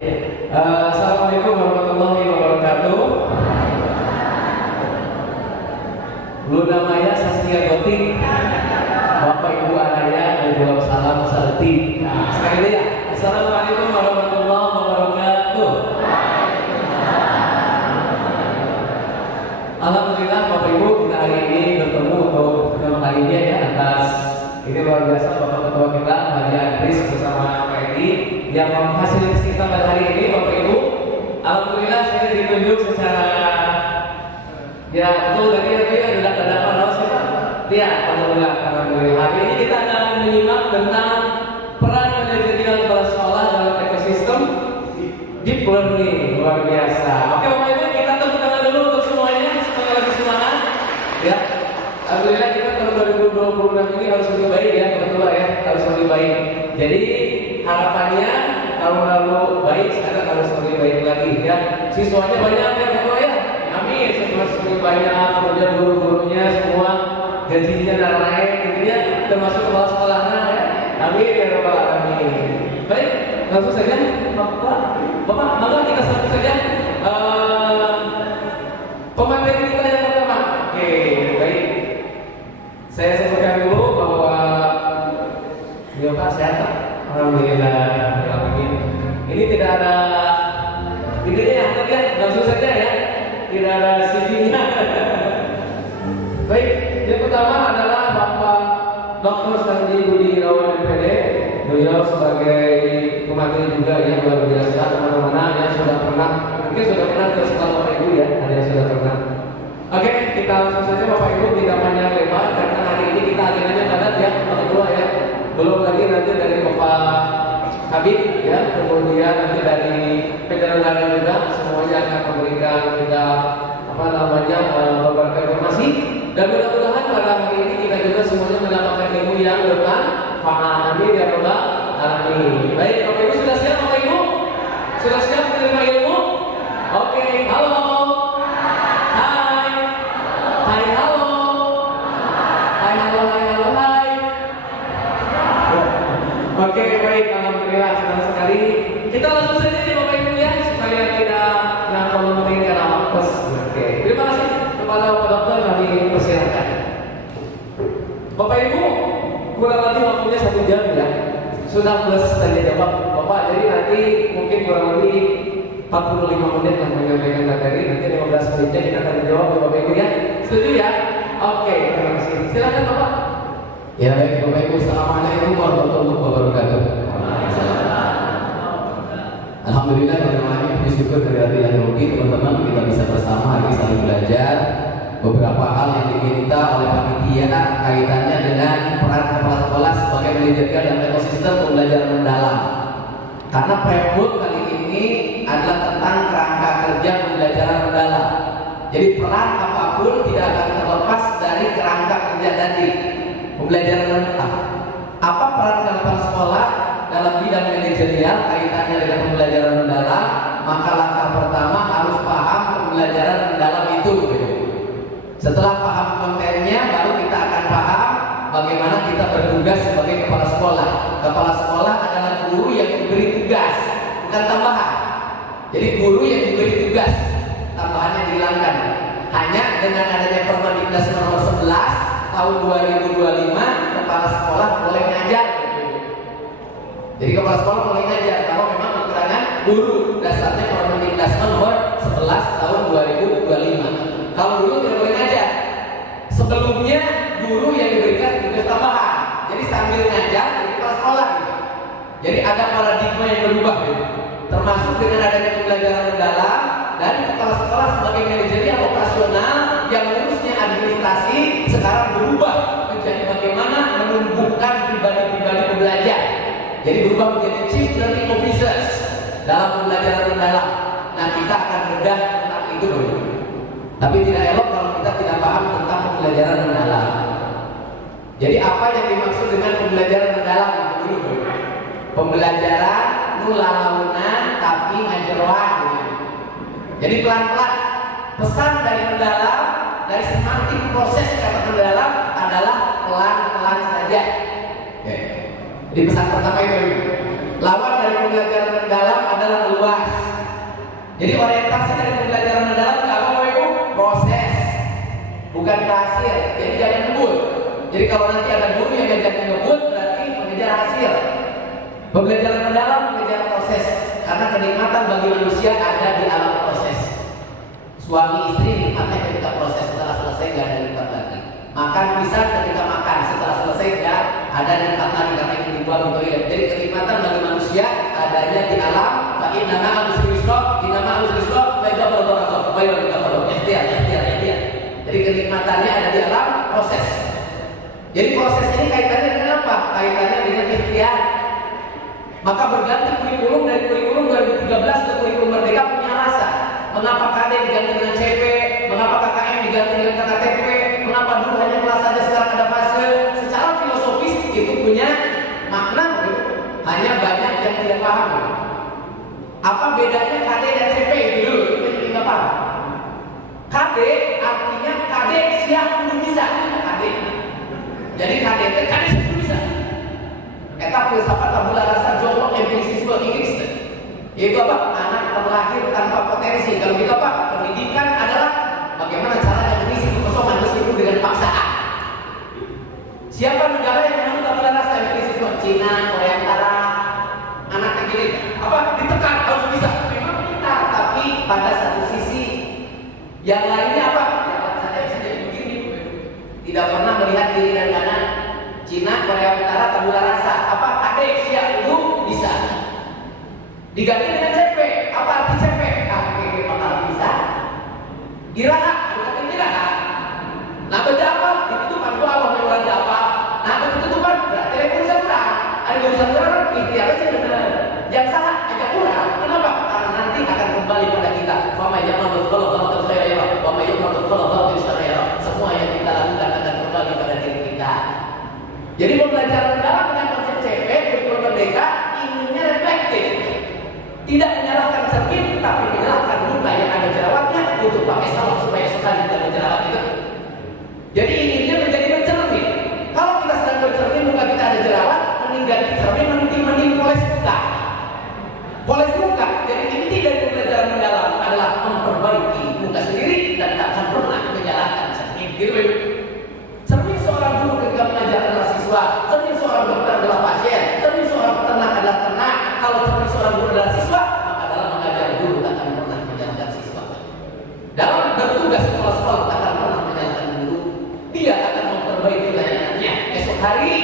Assalamualaikum warahmatullahi wabarakatuh. Luna Maya Saskia Gotik, Bapak Ibu Anaya, dan jawab salam salti. Nah, sekali lagi ya. Assalamualaikum warahmatullahi wabarakatuh. Alhamdulillah Bapak Ibu, kita hari ini bertemu untuk pertama kalinya ya atas ini luar biasa Bapak Ketua kita Haji Andris bersama Pak Edi yang memfasilitasi kita pada hari ini Bapak Ibu. Alhamdulillah saya ditunjuk secara ya betul dari itu ya sudah terdapat siapa? Ya alhamdulillah. Hari ini kita akan menyimak tentang peran manajerial kepala sekolah dalam ekosistem deep learning. Luar biasa. Oke Bapak Ibu, kita tepuk tangan dulu untuk semuanya supaya lebih semangat. Ya. Alhamdulillah kita tahun 2026 ini harus lebih baik ya, kebetulan ya, harus lebih baik. Jadi harapannya tahun lalu baik, sekarang harus lebih baik lagi ya. Siswanya banyak ya Bapak ya. Amin, siswa lebih banyak, kemudian guru-gurunya semua gajinya naik gitu ya, termasuk kepala sekolahnya ya. Amin ya rabbal alamin. Baik, langsung saja Bapak, maka kita sambut saja pemateri kita yang pertama. Oke, baik. Saya sebutkan dulu bahwa beliau Pak sehat. Alhamdulillah. Ini tidak ada videonya ya, langsung saja ya. Tidak ada CV-nya. Baik, yang pertama adalah Bapak Dr. Sandi Budi Irawan MPD. Beliau sebagai pemateri juga yang luar biasa, kemana-mana yang sudah pernah, mungkin sudah pernah ke sekolah Bapak Ibu ya, ada yang sudah pernah. Oke, kita langsung saja Bapak Ibu, tidak panjang lebar karena hari ini kita agendanya padat ya, Bapak Ibu ya. Belum lagi nanti dari Bapak Habib ya, kemudian nanti dari penyelenggara juga semuanya akan memberikan kita beberapa informasi dan mudah-mudahan pada hari ini kita juga semuanya mendapatkan ilmu yang bermanfaat. Amin ya rabbal alamin. Baik, Bapak Ibu sudah siap Bapak Ibu? Sudah siap menerima ilmu? Oke, halo. Hai, halo. Hai, halo, hai, halo, hai. Oke, baik, alhamdulillah senang sekali. Kita langsung saja nih Bapak Ibu ya, supaya tidak ngomongin karena mampus. Oke, terima kasih kepada Bapak Dokter, kami persilahkan. Bapak Ibu, kurang lebih waktunya 1 jam ya. Sudah plus tanya jawab Bapak, jadi nanti mungkin kurang lebih 45 menit yang menyampaikan materi, nanti 15 menitnya kita akan jawab Bapak Ibu ya. Setuju ya? Oke, terima kasih. Silakan Bapak. Ya baik Bapak Ibu, assalamualaikum warahmatullahi wabarakatuh. Alhamdulillah kami bersyukur kehadiran Robi teman-teman, kita bisa bersama hari saling belajar beberapa hal yang diminta oleh panitia kaitannya dengan peran kepala sekolah sebagai manajerial dan ekosistem pembelajaran mendalam. Karena framework kali ini adalah tentang kerangka kerja pembelajaran mendalam. Jadi peran apapun tidak akan terlepas dari kerangka kerja tadi. Pembelajaran mendalam. Apa peran kepala sekolah dalam bidang manajerial kaitannya dengan pembelajaran mendalam? Maka langkah pertama harus paham pembelajaran mendalam itu. Setelah paham kontennya, baru kita akan paham bagaimana kita bertugas sebagai kepala sekolah. Kepala sekolah adalah guru yang diberi tugas, bukan tambahan. Jadi guru yang diberi tugas, tambahannya dihilangkan. Hanya dengan adanya Permendiknas nomor 11 tahun 2025, kepala sekolah boleh ngajar. Jadi kepala sekolah boleh ngajar kalau memang kekurangan guru. Dasarnya Permendiknas nomor 11 tahun 2025. Kalau guru tidak boleh ngajar. Sebelumnya guru yang diberikan tugas tambahan. Jadi sambil ngajar jadi kepala sekolah. Jadi ada paradigma yang berubah. Termasuk dengan adanya pembelajaran mendalam dan kepala sekolah sebagai manajerial operasional yang urusnya administrasi sekarang berubah menjadi bagaimana menumbuhkan pribadi-pribadi pembelajar. Jadi berubah menjadi chief learning officers dalam pembelajaran mendalam. Nah, kita akan bedah tentang itu dulu. Tapi tidak elok kalau kita tidak paham tentang pembelajaran mendalam. Jadi apa yang dimaksud dengan pembelajaran mendalam itu dulu? Pembelajaran nulalaunan tapi ngajeroan. Jadi pelan-pelan. Pesan dari mendalam, dari semantik proses kata mendalam adalah pelan-pelan saja. Jadi pesan pertama itu, lawan dari pembelajaran mendalam adalah luas. Jadi orientasi dari pembelajaran mendalam ke apa Bapak Ibu? Proses, bukan ke hasil. Jadi jangan ngebut. Jadi kalau nanti ada guru yang diajarkan ngebut, berarti mengejar hasil. Pembelajaran mendalam mengejar proses, karena kenikmatan bagi manusia ada di alam proses. Suami istri nikmatnya ketika proses, setelah selesai gak ada nikmat lagi. Makan pisang ketika makan, setelah selesai gak ada nikmat lagi karena itu dibuang untuk toilet. Jadi kenikmatan bagi manusia adanya di alam. Inna ma'al usri yusra, inna ma'al usri yusra, fa idza faragha fansab, fa idza faragha ikhtiar. Jadi kenikmatannya ada di alam proses. Jadi proses ini kaitannya dengan apa? Kaitannya dengan ikhtiar. Maka berganti kurikulum dari kurikulum 2013 ke kurikulum Merdeka punya alasan. Mengapa KD diganti dengan CP? Mengapa KKM diganti dengan KKTP? Mengapa dulu hanya kelas saja sekarang ada fase? Secara filosofis itu punya makna, hanya banyak yang tidak paham. Apa bedanya KD dan CP? Itu dulu, itu yang tidak paham. KD artinya KD siap belum bisa. KD. Jadi KD itu KD belum bisa. Eta filsafat tabula rasa jomlo empirisisme Inggris. Yaitu apa? Anak terlahir tanpa potensi. Kalau gitu apa? Pendidikan adalah bagaimana caranya mengisi kekosongan meskipun dengan paksaan. Siapa negara yang menganut tabula rasa empirisisme? Cina, Korea Utara. Anak kecil apa? Ditekan harus bisa. Memang pintar, tapi pada satu sisi yang lainnya apa? Jangan saja bisa jadi begini. Tidak pernah melihat kiri dan kanan. Cina, Korea Utara, tabula rasa. Apa? Adek siap dulu bisa. Diganti dengan CP. Apa arti CP? KPP bakal bisa. Giraha, bukan giraha. Nah berjapa? Ditutupan gua Allah memang apa? Nah ketutupan berarti ada urusan kurang. Ada urusan kurang, ikhtiar aja benar. Yang salah agak kurang. Kenapa? Karena nanti akan kembali pada kita. Wa may ya'mal mithqala dzarratin khairan wa may ya'mal mithqala dzarratin syarran. Semua yang kita lakukan akan kembali pada diri kita. Jadi pembelajaran mendalam dengan konsep CP kurikulum Merdeka inginnya reflektif, tidak menyalahkan cermin, tapi menyalahkan muka yang ada jerawatnya untuk pakai salep supaya sekali tidak berjerawat itu. Jadi inginnya menjadi mencermin. Kalau kita sedang bercermin muka kita ada jerawat, meninggalkan cermin mending poles muka. Poles muka. Jadi inti dari pembelajaran mendalam adalah memperbaiki muka sendiri dan tak akan pernah menyalahkan cermin. Gitu. Cermin seorang guru ketika mengajar adalah siswa, cermin seorang dokter adalah pasien, cermin seorang peternak adalah ternak. Kalau cermin seorang guru adalah siswa, maka dalam mengajar guru tak akan pernah menyalahkan siswa. Dalam bertugas sekolah-sekolah tak akan pernah menyalahkan guru. Dia akan memperbaiki layanannya. Esok hari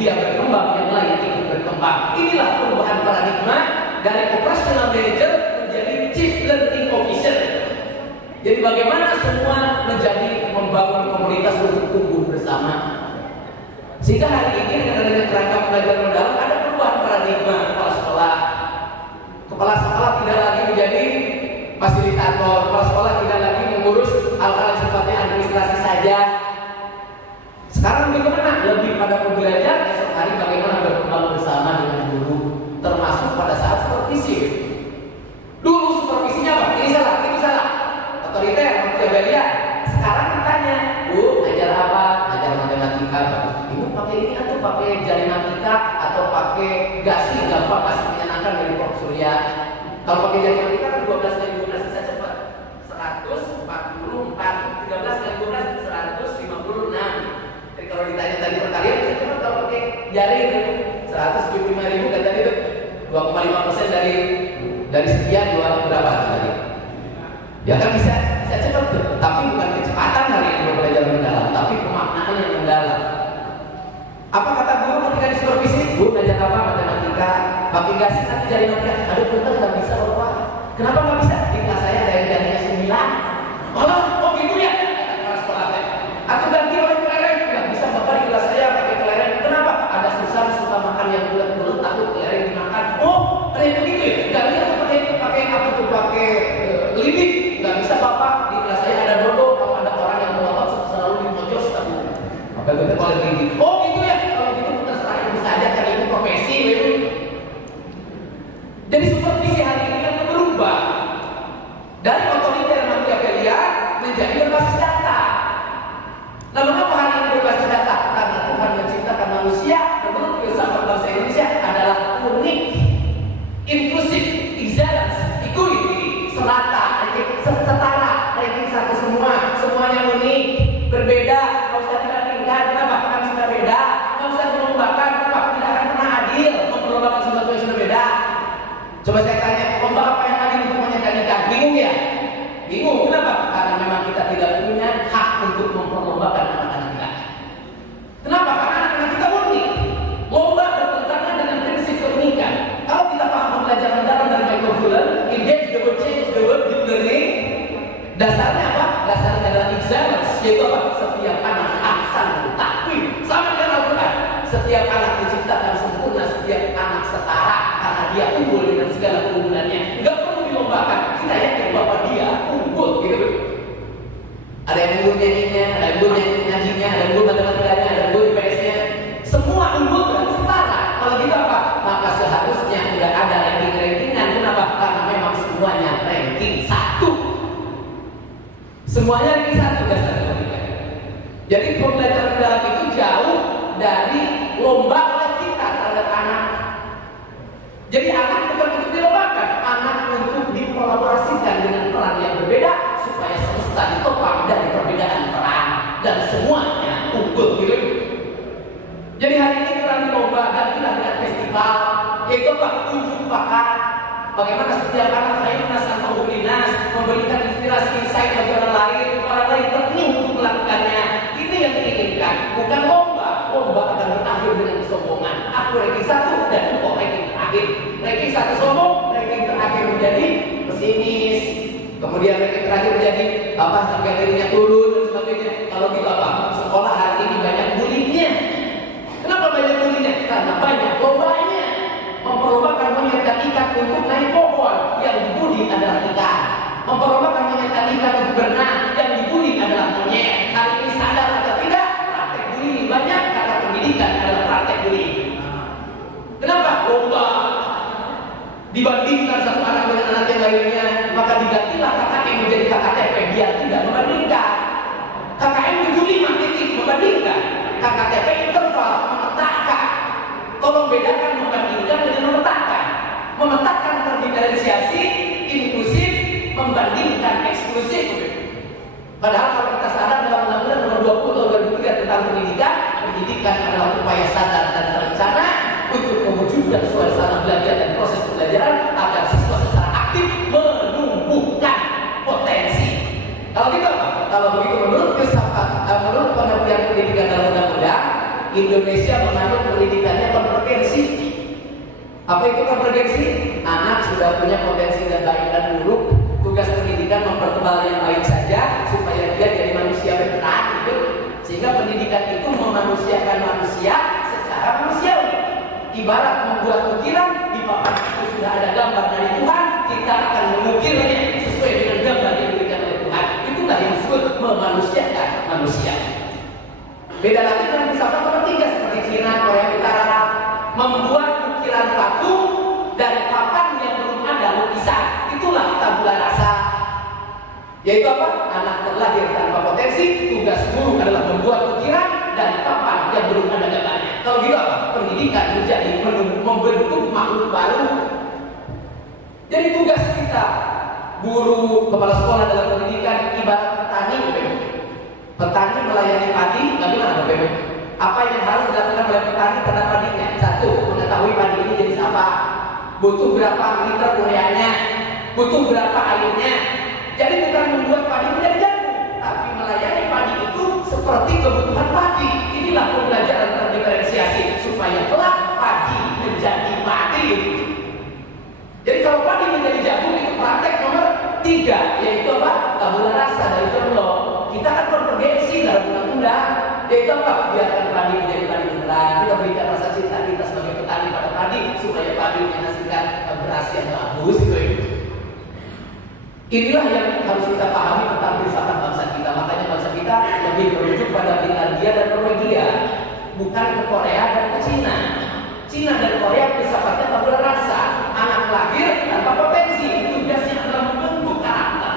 dia berkembang, yang lain ikut berkembang. Inilah perubahan paradigma dari operational manager menjadi chief learning officer. Jadi bagaimana semua menjadi membangun komunitas untuk tumbuh bersama. Sehingga hari ini dengan adanya kerangka pembelajaran mendalam ada perubahan paradigma kepala sekolah. Kepala sekolah tidak lagi menjadi fasilitator, kepala sekolah tidak lagi mengurus hal-hal yang sifatnya administrasi saja. Sekarang bagaimana? Lebih pada pembelajar, esok hari bagaimana berkembang bersama dengan guru, termasuk pada saat supervisi. Dulu supervisinya apa? Ini salah, itu salah. Otoriter, manusia. Sekarang ditanya, Bu, ngajar apa? Ngajar matematika. Ibu pakai ini atau pakai matematika atau pakai gasi? Gampang, masih menyenangkan dari Prof. Surya. Kalau pakai matematika kan 12 kali 12 bisa cepat. 144, 13 kali 12, 156. Jadi kalau ditanya tadi perkalian bisa cepat. Kalau pakai jaring 175.000 kan tadi itu 2,5% dari sekian dua berapa tadi? Ya kan bisa cepat tuh. Tapi bukan kecepatan hari ini belajar mendalam, tapi pemaknaan yang mendalam. Apa kata guru ketika disupervisi? Bu, ngajar apa? Matematika. Pakai gasi nanti jadi matematika. Aduh, betul nggak bisa bapak. Kenapa nggak bisa? Di kelas saya ada yang jadinya 9. Oh gitu ya? Kata sekolah saya. Atau ganti oleh kelereng. Nggak bisa bapak di kelas saya pakai kelereng. Kenapa? Ada susah suka makan yang bulat-bulat, takut kelereng dimakan. Oh, ada yang begitu ya? Ganti atau pakai apa tuh? Pakai lidik. Nggak bisa bapak, di kelas saya ada dodo. Kalau ada orang yang melotot selalu dimojos tahu. Maka kita kalau gini, oh gitu ya, kalau gitu kita serahin saja karena itu profesi. Jadi supervisi hari ini yang berubah dari otoriter Machiavellian menjadi berbasis data. Nah, mengapa hari ini berbasis data? Karena Tuhan menciptakan manusia menurut filsafat bahasa Indonesia adalah unik, inklusif, excellence, equality, 100 bertanya, lomba apa yang ada untuk menyatakan nikah? Bingung ya? Bingung, kenapa? Karena memang kita tidak punya hak untuk memperlombakan anak-anak kita. Kenapa? Karena anak-anak kita unik. Lomba bertentangan dengan prinsip pernikahan. Kalau kita paham pembelajaran dalam dari Michael Fuller, engage the world, change the world, deep learning. Dasarnya apa? Dasarnya adalah examens, yaitu apa? Setiap anak ahsan takwim. Sama dengan Al-Quran. Setiap anak diciptakan sempurna, setiap anak setara karena dia unggul dengan segala keunggulannya. Enggak perlu dilombakan. Kita yakin bahwa dia unggul, gitu. Ada yang unggul nyanyinya, ada yang unggul ngajinya, ada yang unggul matematikanya, ada yang unggul IPS-nya. Semua unggul dan setara. Kalau gitu apa? Maka seharusnya tidak ada ranking-rankingan. Kenapa? Karena memang semuanya ranking 1. Semuanya ranking 1 dasarnya. Jadi pembelajaran dalam itu jauh dari lomba oleh kita terhadap anak. Jadi anak bukan untuk dilombakan, anak untuk dikolaborasikan dengan peran yang berbeda supaya semesta ditopang dari perbedaan peran dan semuanya unggul gitu. Jadi hari ini kita lomba gantilah dengan festival, yaitu apa? Unjuk bakat. Bagaimana setiap anak khairunas atau hulinas memberikan inspirasi insight bagi orang lain terniu untuk melakukannya. Ini yang diinginkan, bukan lomba. Lomba akan berakhir dengan kesombongan. Aku ranking 1 dan engkau ranking terakhir. Ranking 1 sombong, ranking terakhir menjadi pesimis. Kemudian ranking terakhir menjadi apa? Harga dirinya turun dan sebagainya. Kalau gitu apa? Sekolah hari ini banyak bullyingnya. Kenapa banyak bullyingnya? Karena banyak lombanya. Memperlombakan monyet dan ikan untuk naik pohon, yang dibully adalah ikan. Memperlombakan monyet dan ikan untuk berenang, yang dibully adalah monyet. Hari ini sadar atau tidak, praktek bullying banyak karena pendidikan adalah praktek bullying. Kenapa? Lomba dibandingkan satu anak dengan anak yang lainnya, maka digantilah KKM menjadi KKTP biar tidak membandingkan. KKM 75 titik membandingkan, KKTP interval memetakan. Tolong bedakan membandingkan dengan memetakan. Memetakan terdiferensiasi, inklusif, membandingkan eksklusif. Padahal kalau kita sadar dalam Undang-Undang Nomor 20 Tahun 2003 tentang pendidikan adalah upaya sadar dan terencana untuk mewujudkan suasana belajar dan proses pembelajaran agar siswa secara aktif menumbuhkan potensi. Kalau gitu apa? Kalau begitu menurut pengertian pendidikan dalam undang-undang, Indonesia menganut pendidikannya konvergensi. Apa itu konvergensi? Anak sudah punya potensi dan baik dan buruk. Tugas pendidikan mempertebal yang baik saja supaya dia jadi manusia beneran gitu. Sehingga pendidikan itu memanusiakan manusia secara manusiawi. Ibarat membuat ukiran di papan itu sudah ada gambar dari Tuhan, kita akan mengukirnya sesuai dengan gambar yang diberikan oleh Tuhan. Itulah yang disebut memanusiakan manusia. Beda lagi dengan filsafat nomor 3 seperti Cina, Korea Utara, membuat ukiran patung dari papan yang belum ada lukisan. Itulah tabula rasa. Yaitu apa? Anak terlahir tanpa potensi, tugas guru adalah membuat ukiran dari papan yang belum ada gambarnya. Kalau gitu apa? Pendidikan menjadi membentuk makhluk baru. Jadi tugas kita, guru, kepala sekolah dalam pendidikan ibarat petani. Petani melayani padi, bagaimana Bapak? Apa yang harus dilakukan oleh petani terhadap padinya? 1. Mengetahui padi ini jenis apa, butuh berapa liter ureanya, butuh berapa airnya. Jadi bukan membuat padi menjadi jagung, tapi melayani padi itu seperti kebutuhan padi. Inilah pembelajaran terdiferensiasi supaya kelak padi menjadi padi. Jadi kalau padi menjadi jagung itu praktek nomor 3, yaitu apa? Tabula rasa dari John Locke. Kita kan konvergensi dalam undang-undang, yaitu apa? Biarkan padi menjadi padi beneran. Kita berikan rasa cinta kita sebagai petani pada padi supaya padi menghasilkan beras yang bagus. Inilah yang harus kita pahami tentang filsafat bangsa kita. Makanya bangsa kita lebih merujuk pada Finlandia dan Norwegia, bukan ke Korea dan ke Cina. Cina dan Korea filsafatnya tabula rasa. Anak lahir tanpa potensi, tugasnya adalah membentuk karakter.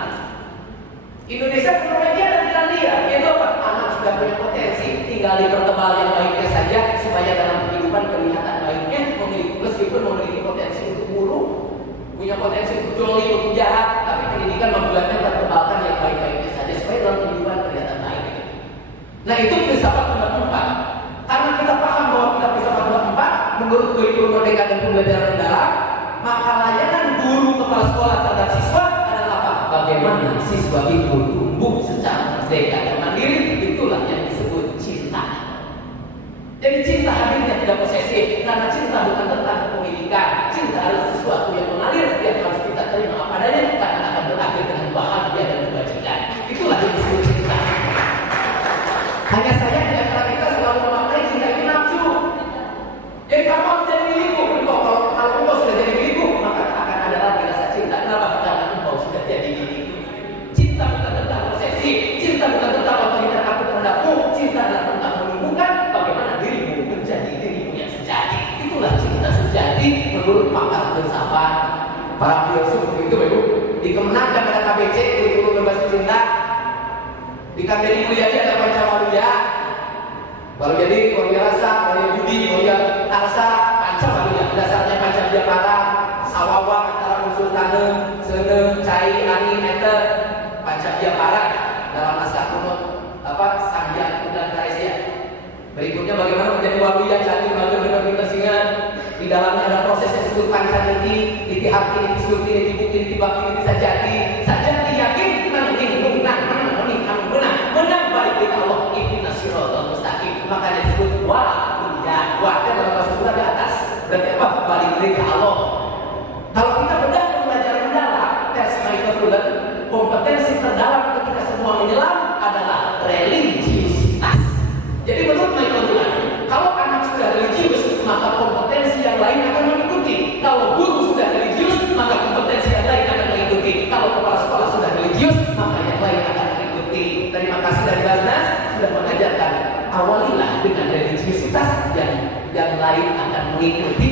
Indonesia, Norwegia dan Finlandia, yaitu apa? Anak sudah punya potensi, tinggal dipertebal yang baiknya saja supaya dalam kehidupan kelihatan baiknya, meskipun memiliki potensi untuk buruk, punya potensi untuk joli, untuk jahat, tapi pendidikan membuatnya tertebalkan yang baik-baiknya saja supaya dalam kehidupan kelihatan baik. Nah itu filsafat nomor 4. Karena kita paham bahwa kita filsafat nomor 4 menurut kurikulum Merdeka dan Pembelajaran Mendalam, maka layanan guru kepala sekolah terhadap siswa adalah apa? Bagaimana siswa itu tumbuh secara merdeka dan mandiri, itulah yang disebut cinta. Jadi cinta hadirnya tidak posesif, karena cinta bukan tentang kepemilikan. Cinta adalah sesuatu yang mengalir, yang harus kita terima apa adanya, karena akan berakhir dengan bahagia dan kebajikan. Itulah yang disebut cinta. Hanya saja di antara kita selalu memaknai cinta itu nafsu. Jadi kamu harus jadi milikku. Kalau engkau sudah jadi milikku, maka akan ada lagi rasa cinta. Kenapa? Karena engkau sudah jadi milikku. Cinta bukan tentang posesif, cinta bukan tentang otoritas aku terhadapmu, cinta adalah tentang menumbuhkan bagaimana dirimu menjadi dirimu yang sejati. Itulah cinta sejati menurut pakar filsafat. Para filsuf begitu, Ibu. Dikemenangkan pada KBC kurikulum berbasis cinta. Di KBC mulia ada Pancamaria, baru jadi Walia Rasa, Walia Budi, Walia Tarsa, Pancamaria. Dasarnya Pancabiakara, Sawawa antara unsur tanam, seneng, cai, ani, ete, Pancabiakara dalam naskah kuno Sanghyang dan Karesia. Berikutnya bagaimana menjadi walia jati bagaimana kita singan. Di dalamnya ada proses yang disebut pancaditi, niti hati, niti suti, niti bukti, niti bakti, niti sajati. Sajati yakin, menang balik kita Allah. Ihdinas siratal mustaqim. Makanya disebut walia. Walia dalam bahasa Sunda di atas. Berarti apa? Balik ke Allah. Kalau kita bedah belajar mendalam, tes Michael Fullen, kompetensi terdalam ketika semua menyelam adalah religiusitas. Jadi menurut Michael Fullen, kalau anak sudah religius, maka kompetensi yang lain akan mengikuti. Kalau guru sudah religius, maka kompetensi yang lain akan mengikuti. Kalau kepala sekolah sudah religius, maka yang lain akan mengikuti. Terima kasih dari Basnas sudah mengajarkan awalilah dengan religiusitas yang lain akan mengikuti.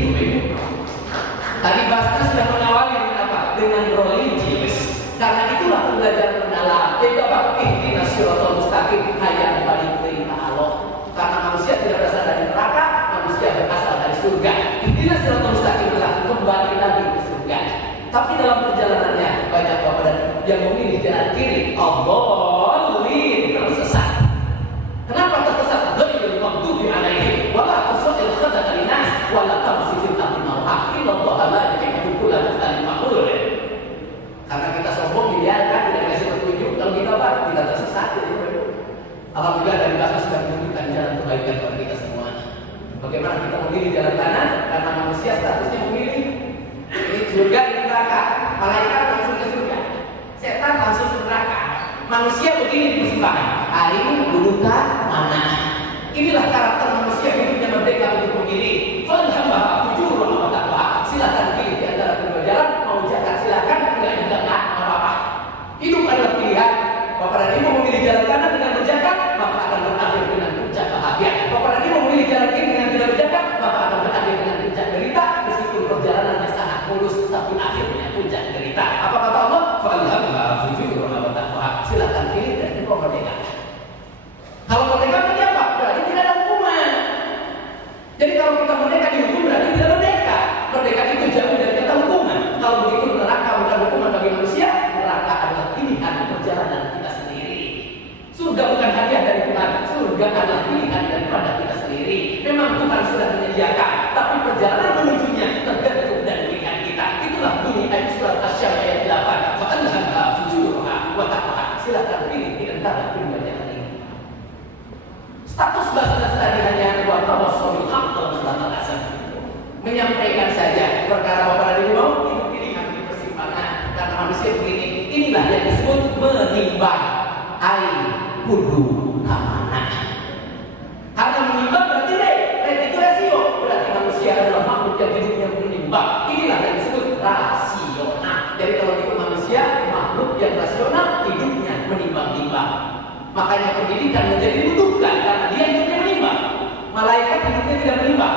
Tadi Basnas sudah mengawali dengan apa? Dengan religius. Karena itulah pembelajaran mendalam. Itu apa? Ihdinas siratal mustaqim, hayya balik ke Allah. Karena manusia tidak berasal dari neraka, manusia berasal dari surga. Ihdinas siratal mustaqim adalah kembali lagi ke surga. Tapi dalam perjalanannya banyak bapak dan yang memilih jalan kiri, adallin, tersesat. Kenapa tersesat? Ghairil maghdubi alaihim wala tusadil khadaka linas wala tamsi fil ardi marha illallah la yuhibbu kulla mukhtalin fakhur. Karena kita sombong dibiarkan, tidak dikasih petunjuk, kalau kita apa? Kita tersesat. Alhamdulillah dari bahasa sudah menunjukkan jalan kebaikan kepada kita semua. Bagaimana kita memilih jalan kanan? Karena manusia statusnya memilih. Ini surga di neraka, malaikat langsung ke surga, setan langsung ke neraka. Manusia begini di persimpangan. Hari ini dudukan mana? Inilah karakter manusia hidupnya merdeka untuk memilih. Falhambaha fujurun wa taqwa. Silakan pilih di antara kedua jalan. Mau jalan silakan, enggak juga enggak apa-apa. Hidup adalah pilihan. Bapak dan Ibu memilih jalan kanan dengan berjalan, maka akan berakhir dengan puncak bahagia. Bapak dan Ibu memilih jalan kiri dengan tidak berjalan, maka akan berakhir dengan puncak derita. Meskipun perjalanannya sangat mulus, tapi akhirnya puncak derita. Apa kata Allah? Falhambaha fujurun wa taqwa. Silakan pilih dan engkau merdeka. Kalau merdeka berarti apa? Berarti tidak ada hukuman. Jadi kalau kita merdeka dihukum berarti tidak merdeka. Merdeka itu jauh dari kata hukuman. Kalau begitu neraka bukan hukuman bagi manusia, neraka adalah pilihan perjalanan kita sendiri. Surga bukan hadiah dari Tuhan, surga adalah pilihan daripada kita sendiri. Memang Tuhan sudah menyediakan, tapi perjalanan menujunya tergantung dari pilihan kita. Itulah bunyi ayat surat Asy-Syams ayat 8. Fa'alhamha fujuraha wa taqwaha. Silakan pilih di antara kedua jalan ini. Status Basnas tadi hanya buat tawassul haq dalam surat Al-Asr. Menyampaikan saja perkara Bapak dan Ibu mau itu pilihan di persimpangan. Karena manusia begini, inilah yang disebut menimbang ai kudu kamana. Karena menimbang berarti itu rasio. Berarti manusia adalah makhluk yang hidupnya menimbang. Inilah yang disebut rasional. Jadi kalau itu manusia makhluk yang rasional, hidupnya menimbang-nimbang. Makanya pendidikan menjadi dibutuhkan karena dia hidupnya menimbang. Malaikat hidupnya tidak menimbang.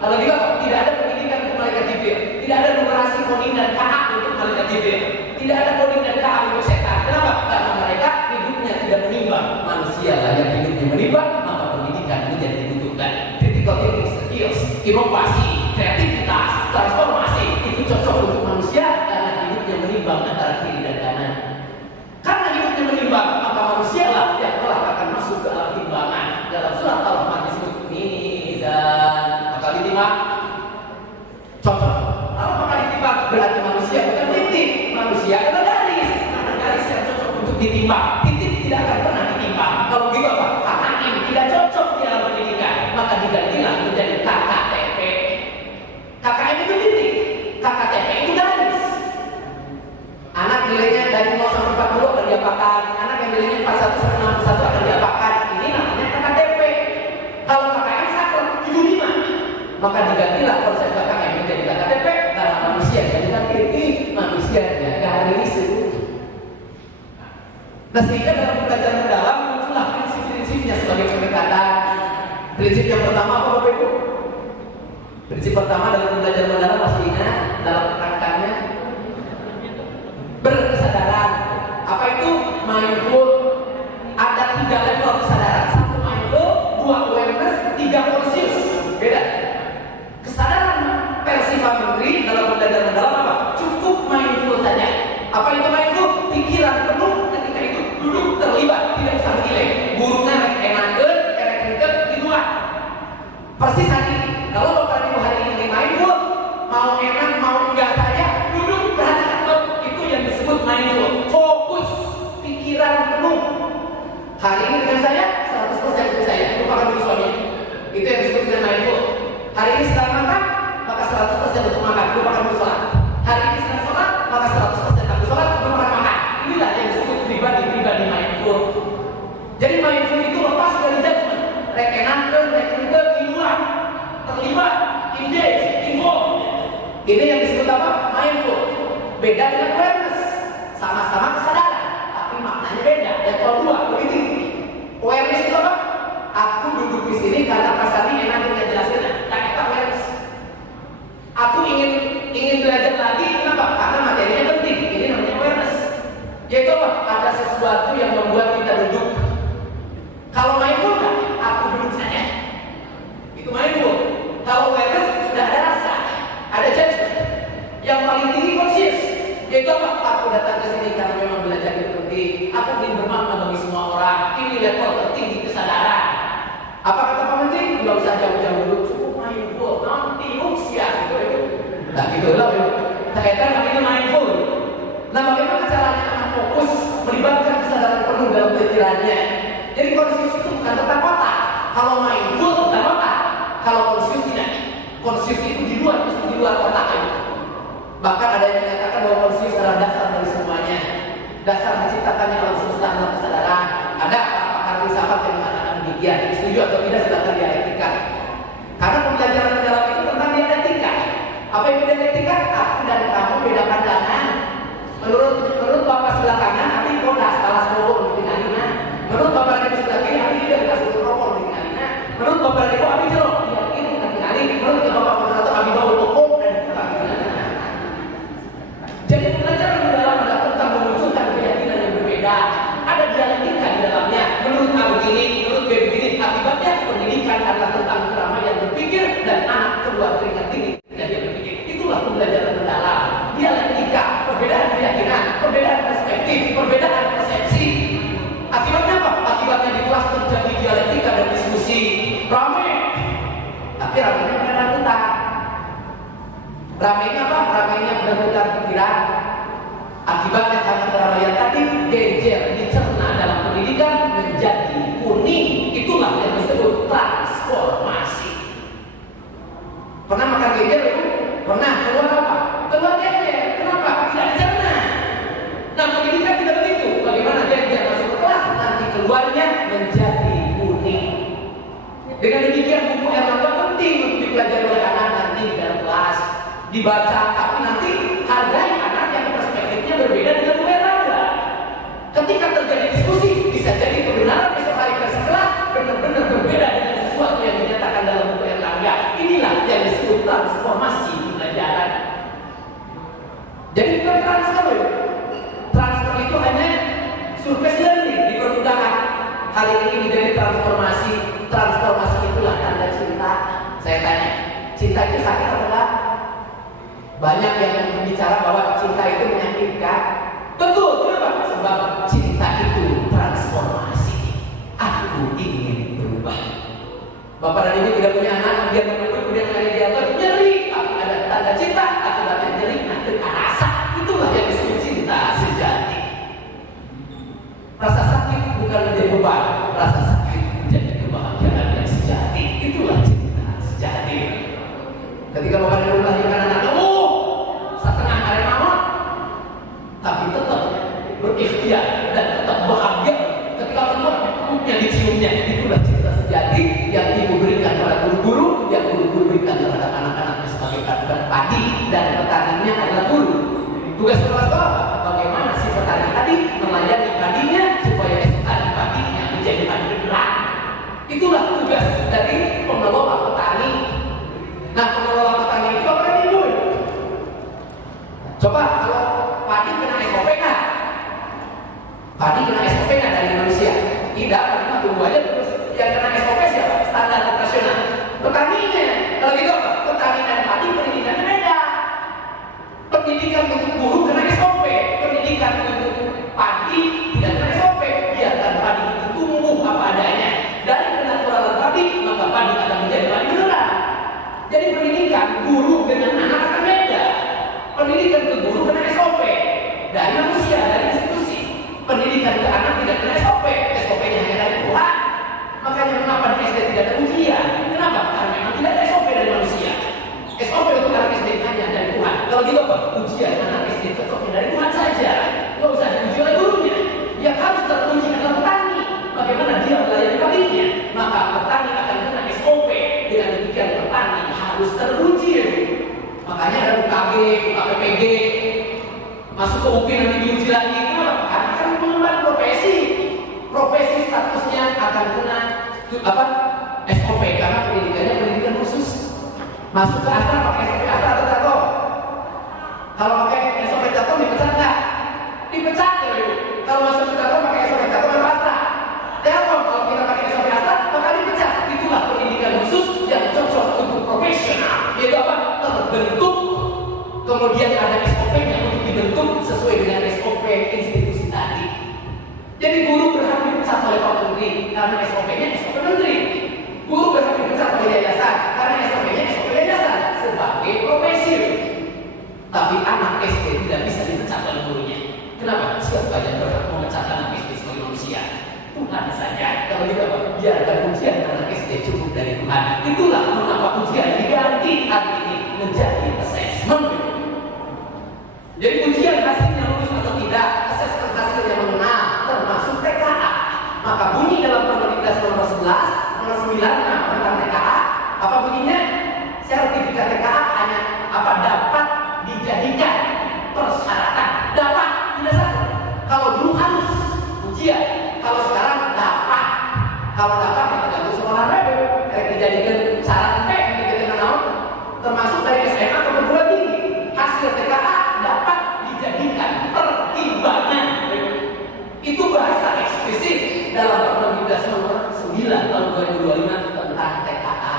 Kalau kita tidak ada pendidikan untuk malaikat Jibril, tidak ada numerasi kodim dan KA untuk malaikat Jibril, tidak ada kodim dan KA untuk setan. Kenapa? Karena mereka hidupnya tidak menimbang. Manusia lah yang hidupnya menimbang, maka pendidikan menjadi dibutuhkan. Critical thinking skills, inovasi, kreativitas, transformasi itu cocok untuk manusia karena hidupnya menimbang antara kiri dan kanan. Karena hidupnya menimbang, maka manusia lah yang telah akan masuk ke alam timbangan. Dalam surat Al-Rahman disebut mizan. Maka ditimbang, cocok. Kalau maka ditimbang berarti manusia bukan titik. ditimbang. Titik tidak akan pernah ditimbang. Kalau gitu apa? KKM tidak cocok di dalam pendidikan, maka digantilah menjadi KKTP. KKM itu titik, KKTP itu garis. Anak nilainya dari 0 sampai 40 akan diapakan, anak yang nilainya 41 sampai 61 akan diapakan. Ini namanya KKTP. Kalau KKM saklek 75, maka digantilah konsep KKM menjadi KKTP karena manusia jadikan titik, manusianya garis itu. Nah, sehingga dalam pembelajaran mendalam muncullah prinsip-prinsipnya sebagai pendekatan. Prinsip yang pertama apa Bapak Ibu? Prinsip pertama dalam pembelajaran mendalam masih ingat dalam kerangkanya berkesadaran. Apa itu? Mindful. Ada 3 level kesadaran. 1 mindful, 2 awareness, 3 conscious. Beda. Kesadaran versi Pak Menteri dalam pembelajaran mendalam apa? Cukup mindful saja. Apa itu mindful? Pikiran penuh ketika itu duduk terlibat, tidak usah menilai. Gurunya enakeun, erek-erek di luar. Persis tadi. Kalau Bapak Ibu hari ini mindful, mau enak mau enggak saja, duduk perhatikan. Itu yang disebut mindful. Fokus, pikiran penuh. Hari ini dengan saya 100% dengan saya, lupakan dulu suami. Itu yang disebut dengan mindful. Hari ini sedang makan, maka 100% untuk makan, lupakan dulu sholat. Hari ini sedang sholat, maka 100% aku sholat, lupakan makan. Inilah yang disebut pribadi mindful. Jadi mindful itu lepas dari judgment. Rekenakan, di luar, terlibat, engage, involved. Ini yang disebut apa? Mindful. Beda dengan awareness. Sama-sama kesadaran, tapi maknanya beda. Yang kedua, lebih tinggi. Awareness itu apa? Aku duduk di sini karena pasar ini enak dengan jelasnya. Nah, kita awareness. Aku ingin belajar lagi, kenapa? Karena materinya penting. Ini namanya awareness. Yaitu apa? Ada sesuatu yang membuat kita duduk. Kalau mindful kan, aku duduk saja. Itu mindful. Kalau awareness sudah ada rasa, ada judgment. Yang paling tinggi conscious. Yaitu apa? Aku datang ke sini karena memang belajar itu penting. Aku ingin bermakna bagi semua orang. Ini level tertinggi kesadaran. Apa kata Pak Menteri? Tidak usah jauh-jauh dulu, cukup mindful. Nanti usia itu. Nah gitulah. Kita katakan namanya mindful. Nah bagaimana caranya anak fokus melibatkan kesadaran penuh dalam pikirannya? Jadi conscious itu bukan tentang otak. Kalau mindful tentang otak. Kalau conscious tidak. Conscious itu di luar otak. Bahkan ada yang menyatakan bahwa conscious adalah dasar dari semuanya. Dasar menciptakannya alam semesta adalah kesadaran. Ada pakar filsafat yang mengatakan demikian. Setuju atau tidak silakan dialektika. Karena pembelajaran mendalam itu tentang dialektika. Apa itu dialektika? Aku dan kamu beda pandangan. Menurut Bapak sebelah kanan, nanti kodas balas rokok di tinggalina. Menurut Bapak yang sebelah kiri, nanti dia kasih rokok di tinggalina. Menurut Bapak yang abi jeruk, dia ini tinggalin. Menurut Bapak atau abi bau rokok dan tinggalina. Jadi pembelajaran mendalam adalah tentang memunculkan keyakinan yang berbeda. Ada dialektika di dalamnya. Menurut A begini, menurut B begini. Akibatnya pendidikan adalah tentang keramaian berpikir dan anak kedua tingkat tinggi dan dia berpikir. Itulah pembelajaran mendalam. Dialektika, perbedaan keyakinan, perbedaan perspektif, perbedaan persepsi. Akibatnya apa? Akibatnya di kelas terjadi dialektika dan diskusi. Ramai. Tapi ramainya berputar. Ramainya apa? Ramainya berputar pikiran. Akibatnya karena keramaian tadi gejer dicerna dalam pendidikan menjadi kuning. Itulah yang disebut transformasi. Pernah makan gejer itu? Pernah. Keluar apa? Keluar gejer. Kenapa? Tidak dicerna. Nah pendidikan tidak begitu. Bagaimana gejer masuk ke kelas nanti keluarnya menjadi kuning. Dengan demikian buku Erlangga penting untuk dipelajari oleh anak nanti di dalam kelas. Dibaca, tapi nanti hargai anak yang perspektifnya berbeda dengan buku Erlangga. Ketika terjadi diskusi, bisa jadi kebenaran besok hari ke kelas benar-benar berbeda dengan sesuatu yang dinyatakan dalam buku Erlangga. Inilah yang disebut transformasi pembelajaran. Jadi bukan transfer. Transfer itu hanya surface learning di permukaan. Hari ini menjadi transformasi. Transformasi itulah tanda cinta. Saya tanya, cinta itu sakit atau enggak? Banyak yang bicara bahwa cinta itu menyakitkan. Betul, kenapa? Sebab cinta itu transformasi. Aku ingin berubah. Bapak dan ibu tidak punya anak, dia menunggu kemudian hari dia nyeri, tapi ada tanda cinta, akibatnya nyeri, nanti rasa. Itulah yang disebut cinta sejati. berubah, rasa sakit menjadi kebahagiaan yang sejati. Itulah cinta sejati. Ketika bapak dan ibu melahirkan anak, setengah hari malam, tapi tetap berikhtiar dan tetap bahagia ketika keluar peluknya, diciumnya. Itulah cinta sejati yang ibu berikan kepada guru-guru, yang guru-guru berikan terhadap anak-anaknya sebagai petani, dan petaninya adalah guru. Tugas kepala sekolah, bagaimana si petani tadi melayani padinya supaya esok hari padinya menjadi padi beneran. Itulah tugas dari pengelola petani. Nah, pengelola petani itu apa yang ibu? Coba kalau padi kena SOP nggak? Padi kena SOP nggak dari manusia? Tidak, cuma tunggu aja terus. Yang kena SOP siapa? Standar operasional. Petaninya. Kalau gitu apa? Petani dan padi pendidikannya beda. Pendidikan untuk guru kena SOP, pendidikan untuk padi tidak kena SOP. Biarkan padi itu tumbuh apa adanya. Dari kenaturalan padi, maka padi akan menjadi padi beneran. Jadi pendidikan guru dengan anak akan beda. Pendidikan ke guru kena SOP dari manusia, dari institusi. Pendidikan ke anak tidak kena SOP, SOP-nya hanya dari Tuhan. Makanya mengapa di SD tidak ada ujian? Kenapa? Karena memang tidak ada SOP dari manusia. SOP untuk anak SD hanya dari Tuhan. Kalau gitu apa? Ujian anak SD SOP dari Tuhan saja. Nggak usah diuji oleh gurunya. Yang harus teruji adalah petani. Bagaimana dia melayani padinya? Maka petani akan kena SOP. Dengan demikian petani harus teruji. Makanya ada UKG, UKPPG, masuk ke UPI nanti diuji lagi. Kenapa? Karena kan mengemban profesi. Profesi statusnya akan kena SOP karena pendidikannya pendidikan khusus. Masuk ke Astra pakai SOP Astra atau Telkom? Kalau pakai SOP Telkom dipecat nggak? Dipecat ya ibu. Kalau masuk ke Telkom pakai SOP Telkom atau Astra? Telkom. Kalau kita pakai SOP Astra maka dipecat. Itulah pendidikan khusus yang cocok untuk profesional. Yaitu apa? Terbentuk. Kemudian ada SOP-nya untuk dibentuk sesuai dengan SOP institusi tadi. Jadi guru berhak dipecat oleh Pak Menteri karena SOP-nya SOP Menteri. Guru berhak dipecat oleh yayasan karena SOP-nya SOP yayasan sebagai profesi. Tapi anak SD tidak bisa dipecat oleh gurunya. Kenapa? Siapa yang berhak memecat anak SD sebagai manusia? Tuhan saja. Kalau tidak, biarkan ujian anak SD cukup dari Tuhan. Itulah mengapa ujian diganti hari ini menjadi assessment. Jadi ujian hasilnya lulus atau tidak, assessment hasilnya mengenal, termasuk TKA. Maka bunyi dalam Permendikbud nomor 11, nomor 9 tentang TKA. Apa bunyinya? Sertifikat TKA hanya apa dapat dijadikan persyaratan. Dapat, tidak satu. Kalau dulu harus ujian, kalau sekarang dapat. Kalau dapat ya tergantung sekolah web. Dijadikan syarat P, termasuk dari SMA ke perguruan tinggi. Hasil TKA dapat dijadikan pertimbangan. Itu bahasa eksplisit dalam Permendikbud nomor 9 tahun 2025 tentang TKA.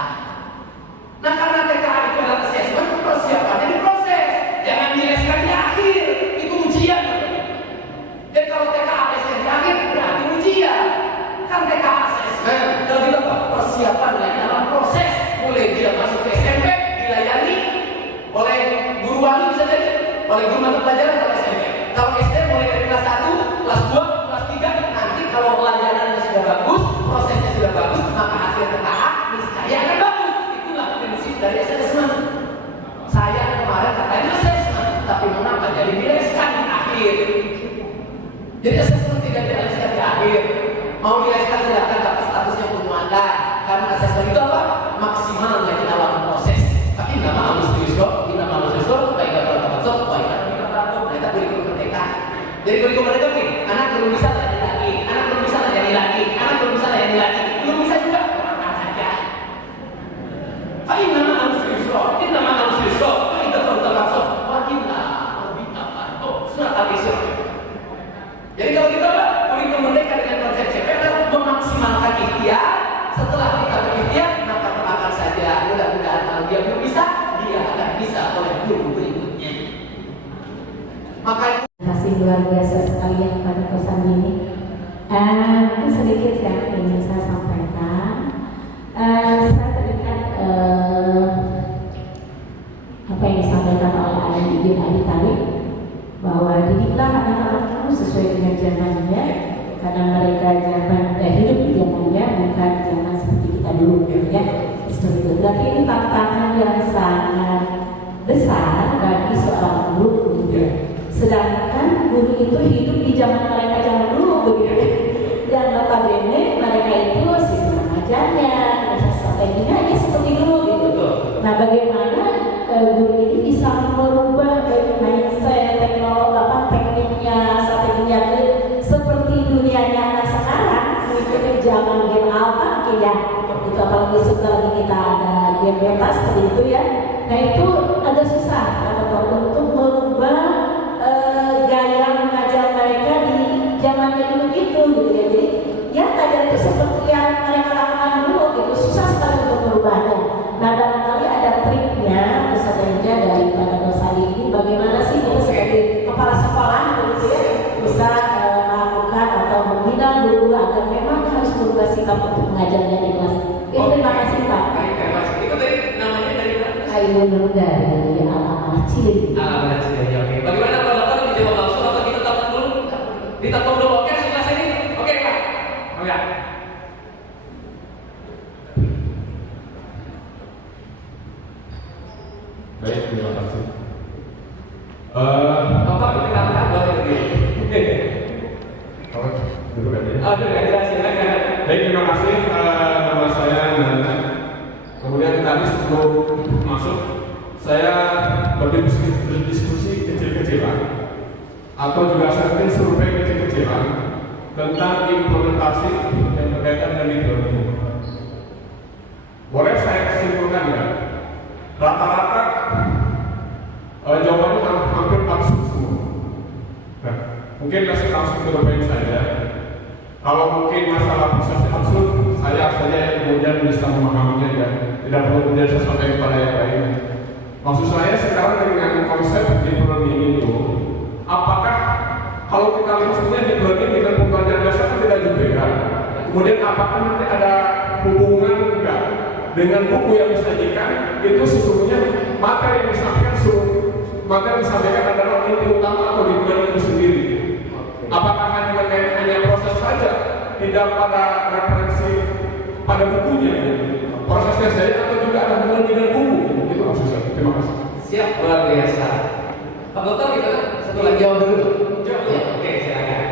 Nah, karena TKA itu adalah assessment, persiapannya diproses, jangan dileskan di akhir. Itu ujian. Dan kalau TKA leskan di akhir berarti ujian. Kan TKA assessment, dan itu apa? Persiapannya dalam proses. Mulai dia masuk ke SMP dilayani oleh guru wali bisa jadi, oleh guru mata pelajaran kalau SMP. Kalau SD mulai dari kelas 1, kelas 2, kelas 3, nanti kalau pelajarannya sudah bagus, prosesnya sudah bagus, maka hasil TKA niscaya akan bagus. Itulah prinsip dari assessment. Saya kemarin katanya assessment, tapi mengapa jadi dileskan di akhir? Jadi assessment tidak dileskan di akhir. Mau dileskan silakan, tapi statusnya penguatan. Karena assessment itu apa? Maksimalnya di dalam proses. Tapi nama halus diusul, nama halus diusul, baik dapat masuk, baik mereka kurikulum merdeka. Jadi kurikulum merdeka begini, anak belum bisa jadi lagi, anak belum bisa jadi lagi, anak belum bisa jadi lagi, belum bisa juga makan saja. Tapi nama halus diusul, nama halus diusul, baik dapat masuk, wakilah lebih apa? Surat al-Isra. Jadi kalau kita kurikulum merdeka dengan konsep CPR memaksimalkan ikhtiar. Setelah kita berikhtiar, maka termakan saja. Mudah-mudahan kalau dia belum bisa, dia akan bisa oleh guru berikutnya. Maka terima kasih luar biasa sekali yang pada pesan ini. Mungkin sedikit yang ingin saya sampaikan. Saya teringat apa yang disampaikan oleh Ali bin Abi Thalib bahwa didiklah anak-anakmu sesuai dengan zamannya karena mereka hidup di zamannya bukan zaman seperti kita dulu ya, seperti itu. Berarti ini tantangan yang sangat besar bagi seorang guru gitu ya. Sedangkan guru itu hidup di zaman mereka zaman dulu begitu ya. Dan notabene mereka itu sistem mengajarnya, strateginya hanya seperti dulu gitu. Nah, bagaimana guru ini bisa merubah mindset, tekniknya, strateginya seperti dunianya anak sekarang, mengikuti zaman game alpha mungkin ya. Itu apalagi sebentar lagi kita ada game beta seperti itu ya. Nah, itu ada susah untuk merubah gaya mengajar mereka di zamannya dulu gitu ya. Jadi ya ngajar itu seperti yang mereka lakukan dulu gitu, susah sekali untuk merubahnya. Nah, barangkali ada triknya, misalnya dari Pak Dosari ini, bagaimana sih kita sebagai kepala sekolah gitu ya bisa melakukan atau membina guru agar memang harus berubah sikap untuk mengajarnya di kelas. Terima kasih Pak. Itu tadi namanya dari mana? Ayo dari anak-anak Cili. Anak Cili, oke. Bagaimana Pak Dokter dijawab langsung atau kita tampung dulu? Ditampung dulu, oke sebelah sini. Oke Pak. Oke. Baik, terima kasih. Bapak perkenalkan boleh berdiri. Duduk aja. Oh, duduk aja silakan. Baik, terima kasih. Nama saya Nana. Kemudian tadi sebelum masuk, saya berdiskusi kecil-kecilan atau juga sering survei kecil-kecilan tentang implementasi yang berkaitan dengan learning. Boleh saya kesimpulan ya? Rata-rata jawabannya hampir absurd semua. Nah, mungkin langsung ke poin saja. Kalau mungkin masalah proses absurd, saya saja yang kemudian bisa memahaminya dan tidak perlu kemudian saya sampaikan kepada yang lain. Maksud saya sekarang dengan konsep deep learning itu, apakah kalau kita lihat sebenarnya deep learning dengan pembelajaran dasar itu tidak juga? Kemudian apakah nanti ada hubungan enggak dengan buku yang disajikan? Itu sesungguhnya materi yang disampaikan adalah inti utama atau deep learning itu sendiri. Apakah hanya proses saja, tidak pada referensi pada bukunya, prosesnya saja, atau juga ada hubungan dengan buku? Itu maksud saya. Terima kasih. Siap, luar biasa. Pak Dokter kita satu lagi Jawab dulu. Jawab ya. Oke, silakan.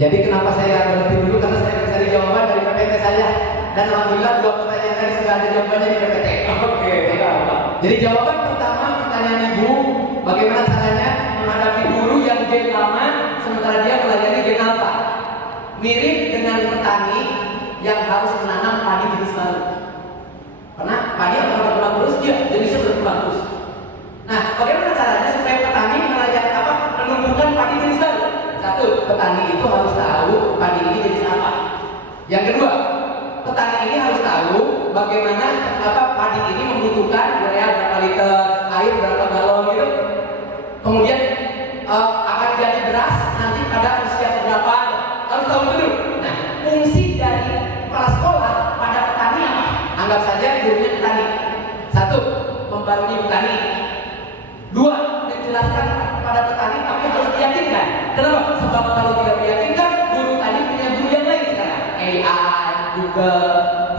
Jadi kenapa saya berhenti dulu? Karena saya mencari jawaban dari PPT saya. Dan alhamdulillah 2 pertanyaan tadi sudah ada jawabannya di PPT. Oke, Pak. Jadi jawaban pertama pertanyaan Ibu, bagaimana caranya menghadapi guru yang gen lama sementara dia pelajari gen alpha? Mirip dengan petani yang harus menanam padi jenis baru. Karena padi yang berkembang terus, dia jenisnya berkembang terus. Nah, bagaimana caranya supaya petani menumbuhkan padi jenis baru? Satu, petani itu harus tahu padi ini jenis apa. Yang kedua, petani ini harus tahu bagaimana padi ini membutuhkan urea berapa liter, air berapa galon gitu. Kemudian akan jadi beras nanti pada usia berapa, harus tahu dulu. Nah, fungsi dari kepala sekolah pada petani apa? Anggap saja gurunya petani. Satu, membarui petani. Dua, menjelaskan kepada petani tapi harus diyakinkan. Kenapa? Sebab kalau tidak meyakinkan, guru tadi punya guru yang lain sekarang. AI, Google,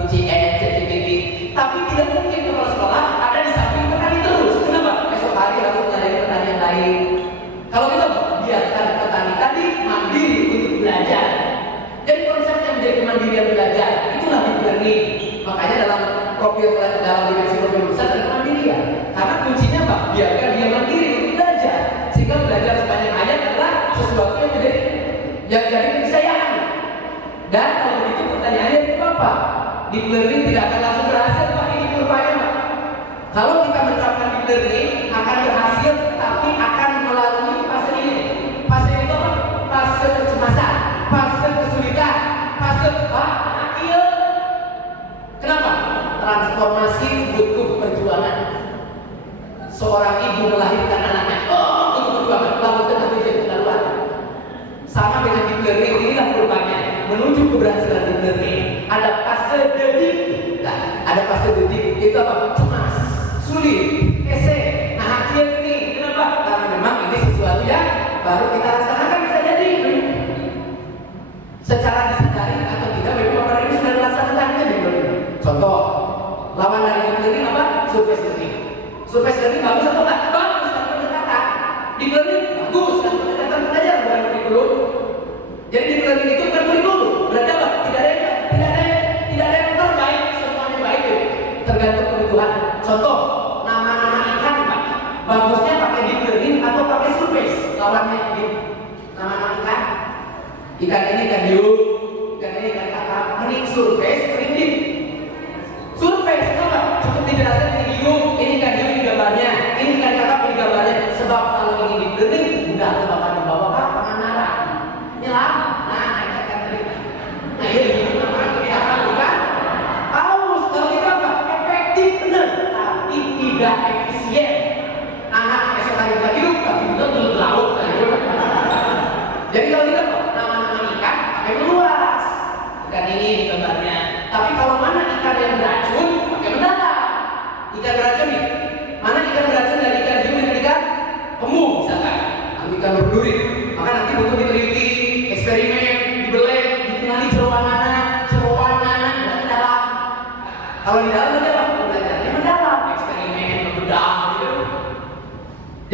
TCN, ChatGPT. Tapi tidak mungkin kepala sekolah ada di samping petani terus. Kenapa? Esok hari harus mencari petani yang lain. Kalau kita biarkan petani tadi mandiri untuk belajar. Jadi konsep yang menjadi kemandirian belajar itulah deep learning. Makanya dalam dimensi profil besar ada kemandirian. Karena kuncinya apa? Biarkan dia mandiri untuk belajar. Sehingga belajar sepanjang hayat adalah sesuatu yang jadi keniscayaan. Dan kalau begitu pertanyaannya itu apa? Deep learning tidak akan langsung berhasil, Pak. Ini kurvanya, Pak. Kalau kita menerapkan deep learning akan berhasil, tapi akan melalui fase ini. Fase itu apa? Fase kecemasan, fase kesulitan, fase iya. Kenapa? Transformasi butuh perjuangan. Seorang ibu melahirkan anaknya, butuh perjuangan, lalu tetap menjadi keluar. Sama dengan deep learning, inilah kurvanya menuju keberhasilan deep learning. Ada fase dedik, ada fase dedik itu apa? Cemas, sulit, esek. Nah, akhir ini kenapa? Karena memang ini sesuatu yang baru kita laksanakan bisa jadi. secara disadari atau tidak memang Bapak ini sudah melaksanakannya di bulan ini. Contoh, lawan dari learning apa? Surface learning. Surface learning bagus atau enggak? Bagus, tapi pendekatan. Di learning bagus, tapi pendekatan belajar bukan kurikulum. Jadi di learning itu bukan kurikulum. Berarti apa? Tidak ada yang terbaik, semuanya baik itu. Tergantung kebutuhan. Contoh, nama-nama ikan Pak. Bagusnya pakai deep learning atau pakai surface? Lawannya di nama-nama ikan. Ikan ini ikan hiu, ikan ini ikan kakap. Ini surface, ini deep. Surface, kenapa? Cukup dijelaskan ini hiu, ini ikan hiu, ini gambarnya. Ini ikan kakap, ini gambarnya. Sebab kalau ini deep learning, udah tebakan di bawah Pak, pengenalan. Ini lama. Nah, ikan tadi. Nah, ini namanya kelihatan bukan? Paus, kalau kita apa? Efektif benar, tapi tidak efisien. Anak SMK kita hidup, tapi betul di laut. Jadi kalau kita apa? Nama-nama ikan pakai meluas. Ikan ini gambarnya. Tapi kalau mana ikan yang beracun, pakai mendalam. Ikan beracun nih. Mana ikan beracun dari ikan hiu dengan ikan kemu misalkan. Atau ikan berduri. Maka nanti butuh diteliti, eksperimen, dibelek, dikenali jeroan mana, dan dalam. Kalau di dalam berarti apa? Belajarnya mendalam, eksperimen, membedah, gitu.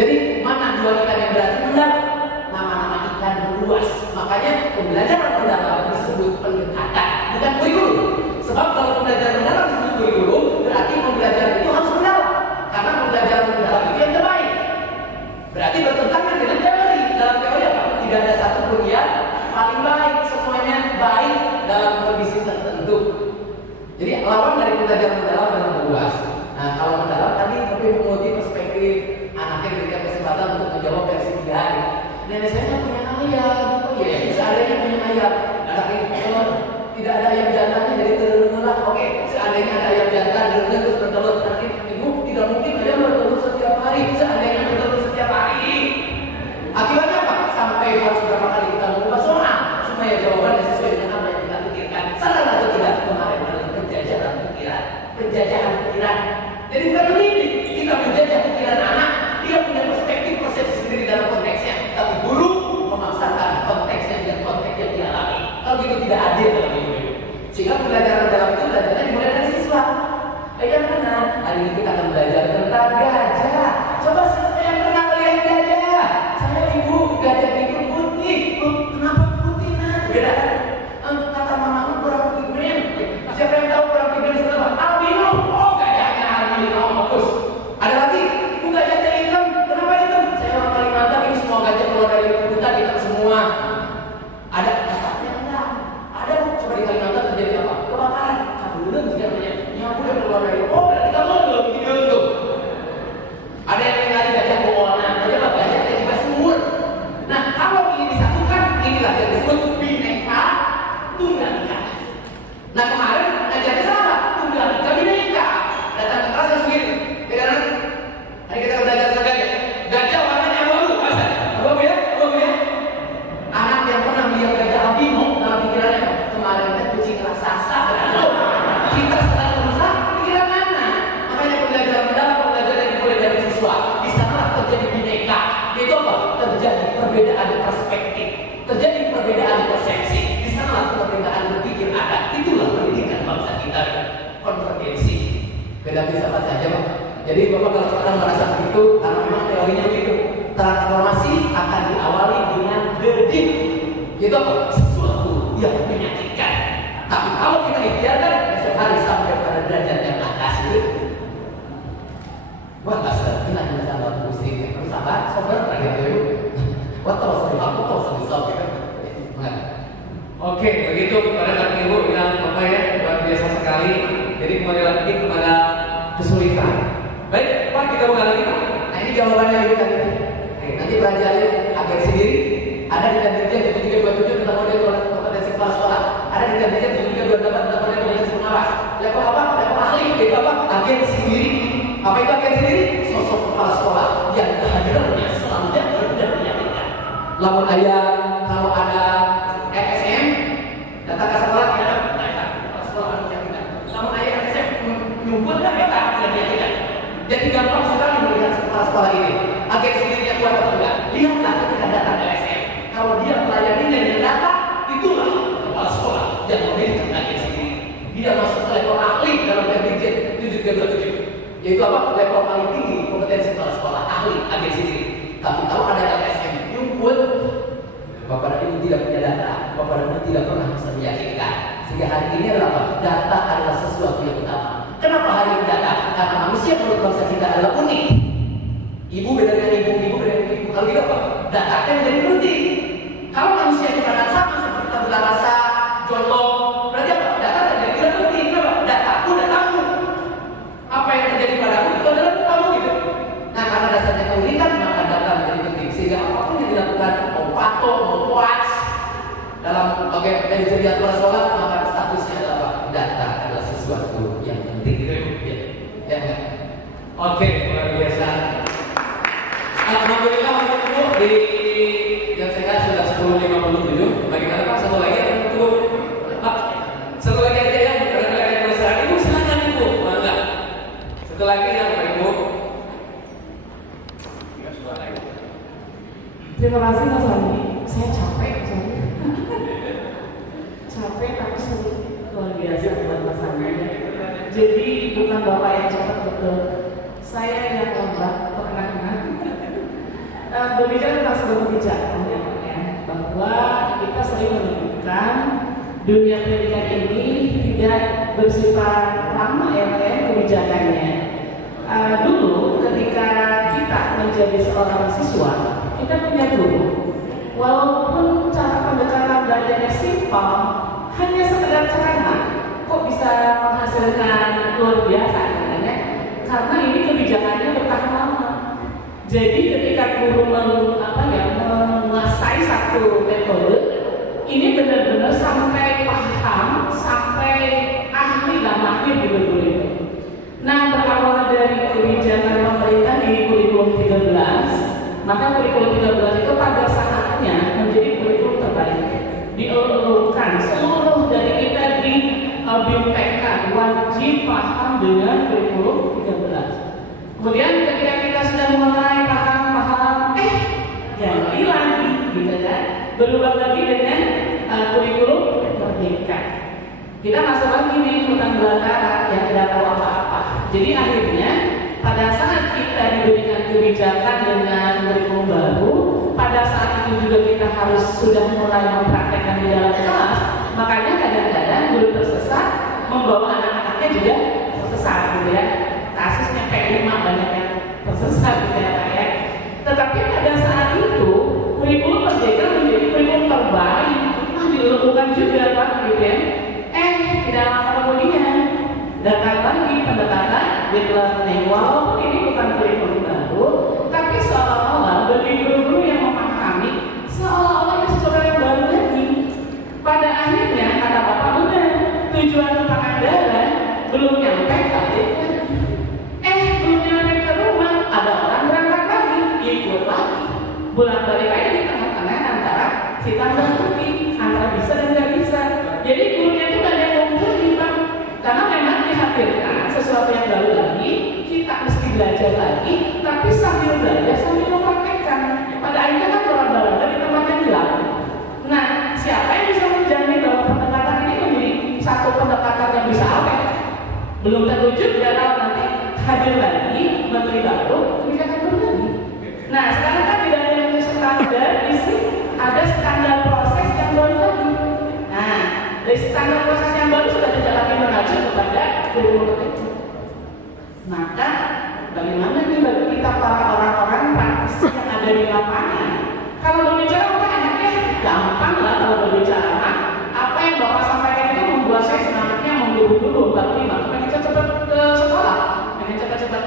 Jadi mana dua ikan yang beracun mendalam? Nama-nama ikan luas. Makanya pembelajaran mendalam disebut pendekatan, bukan kurikulum. Sebab kalau pembelajaran mendalam disebut kurikulum, berarti pembelajaran itu harus mendalam. Karena pembelajaran mendalam itu yang terbaik. Berarti bertentangan dengan teori. Dalam teori apa? Tidak ada satupun yang paling baik. Semuanya baik dalam kondisi tertentu. Jadi lawan dari pembelajaran mendalam adalah luas. Nah, kalau mendalam tadi tapi menguji perspektif anaknya diberikan kesempatan untuk menjawab versi 3 hari. Nenek saya nggak punya ayam. Oh iya, seadanya punya ayam. Anaknya tidak ada ayam jantannya jadi telur-telur. Oke, seandainya ada ayam jantan telurnya terus bertelur. Nanti ibu tidak mungkin ayam bertelur setiap hari. Seandainya bertelur setiap hari, akibatnya apa? Sampai harus berapa kali kita mengubah soal supaya jawabannya sesuai dengan apa yang kita pikirkan. Sadar atau tidak kemarin adalah penjajahan pikiran. Jadi bukan mendidik, kita menjajah pikiran anak. Dia punya perspektif persepsi sendiri dalam konteksnya. Tapi guru memaksakan konteksnya dan konteks yang dialami. Kalau gitu tidak adil dalam hidup. Sehingga pembelajaran dalam itu belajarnya dimulai dari siswa. Yang mana? Hari ini kita akan belajar tentang gajah. Coba siapa yang pernah melihat gajah? Saya ibu, gajah itu putih. Loh, kenapa putih? Nah, beda kan? Kata mamaku kurang pigmen. Siapa yang tahu kurang pigmen itu apa? Albino. Oh, gajahnya albino. Bagus. Ada lagi? Ibu gajahnya hitam. Kenapa hitam? Saya orang Kalimantan ini semua gajah keluar dari hutan hitam semua. Ada asapnya enggak? Ada. Coba di Kalimantan terjadi apa? Kebakaran. Kabulun juga namanya. Yang udah keluar dari. Oh, berarti kamu belum hidup tuh. Ada yang mencari gajah berwarna. Ada apa? Gajah yang juga sumur. Nah, kalau ini disatukan, inilah yang disebut bineka tunggal ika. Nah, kemarin ngajarnya sama, tunggal ika bineka. Datang ke kelas langsung gini. Ya kan? Hari kita belajar tentang gajah. Gajah warnanya abu-abu, masa? Abu-abu ya? Anak yang pernah melihat gajah albino, dalam pikirannya kemarin kan kucing raksasa berlalu. Kita sedang merusak pikiran mana? Makanya pembelajaran mendalam, pembelajaran yang dimulai dari siswa. Di sana terjadi bineka. Itu apa? Terjadi perbedaan perspektif, terjadi perbedaan persepsi. Di sana perbedaan berpikir ada. Itulah pendidikan bangsa kita. Konvergensi. Beda bisa apa saja, Pak. Jadi Bapak kalau sekarang merasa begitu, karena memang teorinya begitu. Transformasi akan diawali dengan dedik. Itu apa? Sesuatu yang menyakitkan. Tapi kalau kita ikhtiarkan, esok hari sampai pada derajat yang atas itu. Wah, asal kena masalah musik. Terus sabar terakhir dulu. Wah, tahu aku tahu sebesar kita. Oke, begitu kepada Bapak Ibu yang Bapak ya, luar biasa sekali. Jadi kembali lagi kepada kesulitan. Baik, Pak, kita mulai lagi Pak. Nah, ini jawabannya Ibu tadi. Nanti belajar agar sendiri. Ada di kantornya 7327 tentang model kompetensi kepala sekolah. Ada di kantornya 7328 tentang model kompetensi pengawas. Level apa? Level ahli. Itu apa? Agen sendiri. Apa itu agen sendiri? Sosok kepala sekolah yang kehadirannya selalu dan menyakitkan. Lamun ayah kalau ada FSM datang ke sekolah tidak ada kepala sekolah menyakitkan. Lamun ayah FSM nyumput dan tidak menyakitkan. Jadi gampang sekali melihat kepala sekolah ini. Agen sendirinya kuat atau enggak? Lihatlah ketika datang LSM. Kalau dia melayani dan data, itulah Yaitu apa? Level paling tinggi kompetensi kepala sekolah, ahli, ABCD. Tapi kalau ada LSM, pun Bapak dan Ibu tidak punya data, Bapak dan Ibu tidak pernah bisa meyakinkan. Sehingga hari ini adalah apa? Data adalah sesuatu yang utama. Kenapa hari ini data? Karena manusia menurut bangsa kita adalah unik. Ibu beda dengan ibu, ibu beda dengan ibu. Kalau gitu apa? Datanya menjadi penting. Kalau manusia kita akan sama seperti tabula rasa, contoh, berarti apa? Data jadi tidak penting. Kenapa? Dataku, datamu. Apa yang terjadi padaku itu adalah kamu gitu. Nah, karena dasarnya keunikan maka data menjadi penting. Sehingga apapun yang dilakukan, mau pato, mau puas dalam dari jadwal sekolah, maka statusnya adalah apa? Data adalah sesuatu yang penting gitu ya. Ya. Oke, luar biasa. Alhamdulillah Ibu di yang saya sudah 10.57. Bagaimana Pak? Satu lagi yang tunggu. Pak, satu lagi aja ya. Karena ada penasaran. Ibu silakan Ibu. Mangga. Satu lagi yang Ibu. Terima kasih Mas Andi. Saya capek soalnya. Capek tapi seru, luar biasa buat Mas Andi. Jadi bukan Bapak yang cepat, betul. Saya yang lambat, pernah. Berbicara tentang sebuah kebijakan ya, bahwa kita sering menemukan dunia pendidikan ini tidak bersifat lama ya kebijakannya. Dulu ketika kita menjadi seorang siswa, kita punya guru. Walaupun cara pendekatan belajarnya simpel, hanya sekedar ceramah, kok bisa menghasilkan luar biasa katanya? Karena ini kebijakannya bertahan lama. Jadi ketika guru menguasai satu metode, ini benar-benar sampai paham, sampai ahli lah, mahir gitu guru itu. Nah, berawal dari kebijakan pemerintah di kurikulum 13, maka kurikulum 13 itu pada saatnya menjadi kurikulum terbaik. Dielulukan seluruh dari kita di BMTK wajib paham dengan kurikulum 13. Kemudian ketika kita sudah mulai paham, ganti lagi, gitu kan? Berulang lagi dengan kurikulum merdeka. Kita masuk lagi nih hutan belantara yang tidak tahu apa-apa. Jadi akhirnya pada saat kita diberikan kebijakan dengan kurikulum baru, pada saat itu juga kita harus sudah mulai mempraktekkan di dalam kelas. Makanya kadang-kadang guru tersesat membawa anak-anaknya juga tersesat, gitu ya. Kasusnya P5 banyak yang tersesat gitu ya Pak ya. Tetapi pada saat itu kurikulum merdeka menjadi kurikulum terbaik, dilakukan juga Pak gitu ya. Tidak lama kemudian datang lagi pendekatan deep learning. Walaupun ini bukan kurikulum baru, tapi seolah-olah bagi guru-guru yang memahami seolah-olah ini sesuatu yang baru lagi. Pada akhirnya kata Bapak benar, tujuan Pangandaran belum nyampe tapi belum nyampe ke rumah, ada orang berangkat lagi, ikut lagi, bulan balik aja di tengah-tengah antara si tanda putih, antara bisa dan nggak bisa. Jadi gurunya itu nggak ada yang ngumpul nih Pak, karena memang dihadirkan sesuatu yang baru lagi, kita mesti belajar lagi, tapi sambil belajar sambil mempraktekkan. Pada akhirnya kan orang-orang di tempat yang gelap. Nah, siapa yang bisa menjamin bahwa pendekatan ini menjadi satu pendekatan yang bisa awet? Belum tentu juga kalau nanti hadir lagi menteri baru, kebijakan baru lagi. Nah, sekarang kan tidak ada yang standar isi, ada standar proses yang baru lagi. Nah, dari standar proses yang baru sudah tidak lagi mengacu kepada kurikulum itu. Maka bagaimana nih bagi kita para orang-orang praktisi yang ada di lapangan? Kalau berbicara Bapak enaknya gampang lah kalau berbicara. Apa yang Bapak sampaikan itu membuat saya semangatnya memburu-buru 45, pengen cepat ke sekolah, pengen cepat-cepat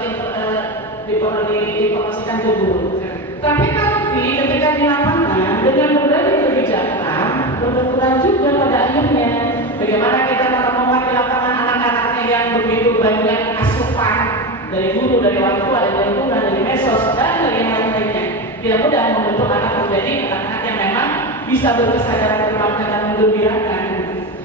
diinformasikan ke guru. Tapi nanti ketika di lapangan dengan berbagai kebijakan berbenturan juga pada akhirnya. Bagaimana kita menemukan di lapangan anak-anaknya yang begitu banyak asupan dari guru, dari orang tua, dari lingkungan, dari medsos dan dari yang lain-lainnya. Tidak mudah membentuk anak menjadi anak-anak yang memang bisa berkesadaran berbangga dan menggembirakan.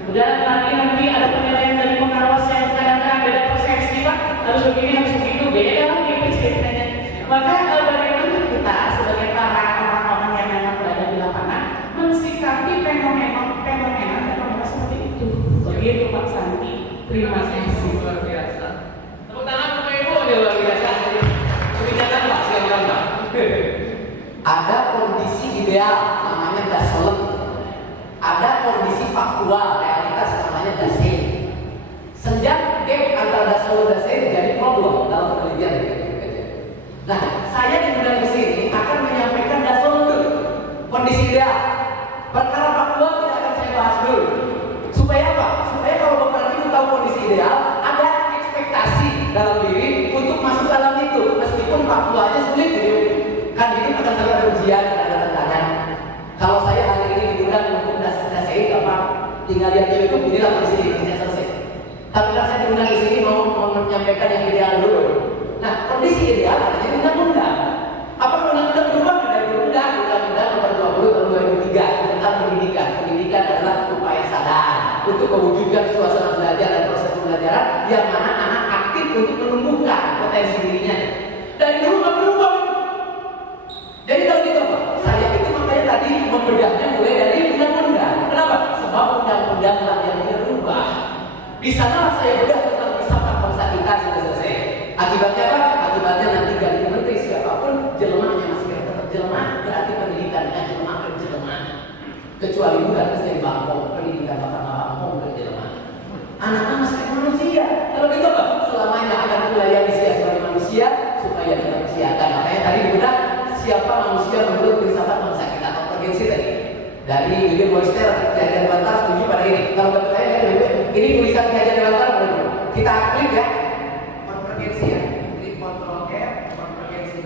Kemudian lagi nanti ada penilaian dari pengawas yang kadang-kadang beda persepsi Pak, harus begini, harus begitu, beda lagi ceritanya. Maka bagaimana kita sebagai para orang-orang yang memang berada di lapangan mensikapi fenomena seperti itu. Begitu Pak Santi. Terima kasih. Luar biasa. Tepuk tangan untuk Ibu. faktual, realitas namanya dasi. Sejak gap antara dasi dan dasi jadi problem dalam penelitian. Nah, saya diundang ke sini akan menyampaikan dasar dulu, kondisi ideal. Perkara faktual tidak akan saya bahas dulu. Supaya apa? Supaya kalau Bapak nanti tahu kondisi ideal, ada ekspektasi dalam diri untuk masuk dalam itu, meskipun faktualnya sulit gitu. Kan hidup akan selalu ada ujian, ada tantangan. Kalau saya hari ini diundang untuk dasai apa? Tinggal lihat YouTube, inilah kondisi ini selesai. Tapi kalau saya diundang di sini mau menyampaikan yang ideal dulu. Nah, kondisi ideal ada di undang-undang. Apa undang-undang berubah dari undang-undang nomor 20 tahun 2003 tentang pendidikan. Pendidikan adalah upaya sadar untuk mewujudkan suasana belajar dan proses pembelajaran yang mana anak aktif untuk menumbuhkan potensi dirinya. Dari dulu nggak berubah. Jadi kalau gitu Pak, saya itu makanya tadi membedahnya mulai dari undang-undang. Kenapa? Sebab undang-undang lah yang berubah. Di sana saya bedah tentang filsafat bangsa kita sudah selesai. Akibatnya apa? Akibatnya nanti ganti menteri siapapun jelmahnya masih tetap jelmah, berarti pendidikannya jelmah dan jelmah. Kecuali bukan dari Bangkok, pendidikan Bangkok dan jelmah. Anak-anak masih manusia. Kalau gitu apa? Selamanya akan melayani dia sebagai manusia supaya dimanusiakan. Makanya tadi dibedah siapa manusia menurut filsafat bangsa kita atau konvensi tadi. Dari William Monster, Jajan Bantar setuju pada ini. Kalau bagi saya ini tulisan Jajan Bantar, kita klik ya. Konvergensi ya, klik Ctrl F, konvergensi,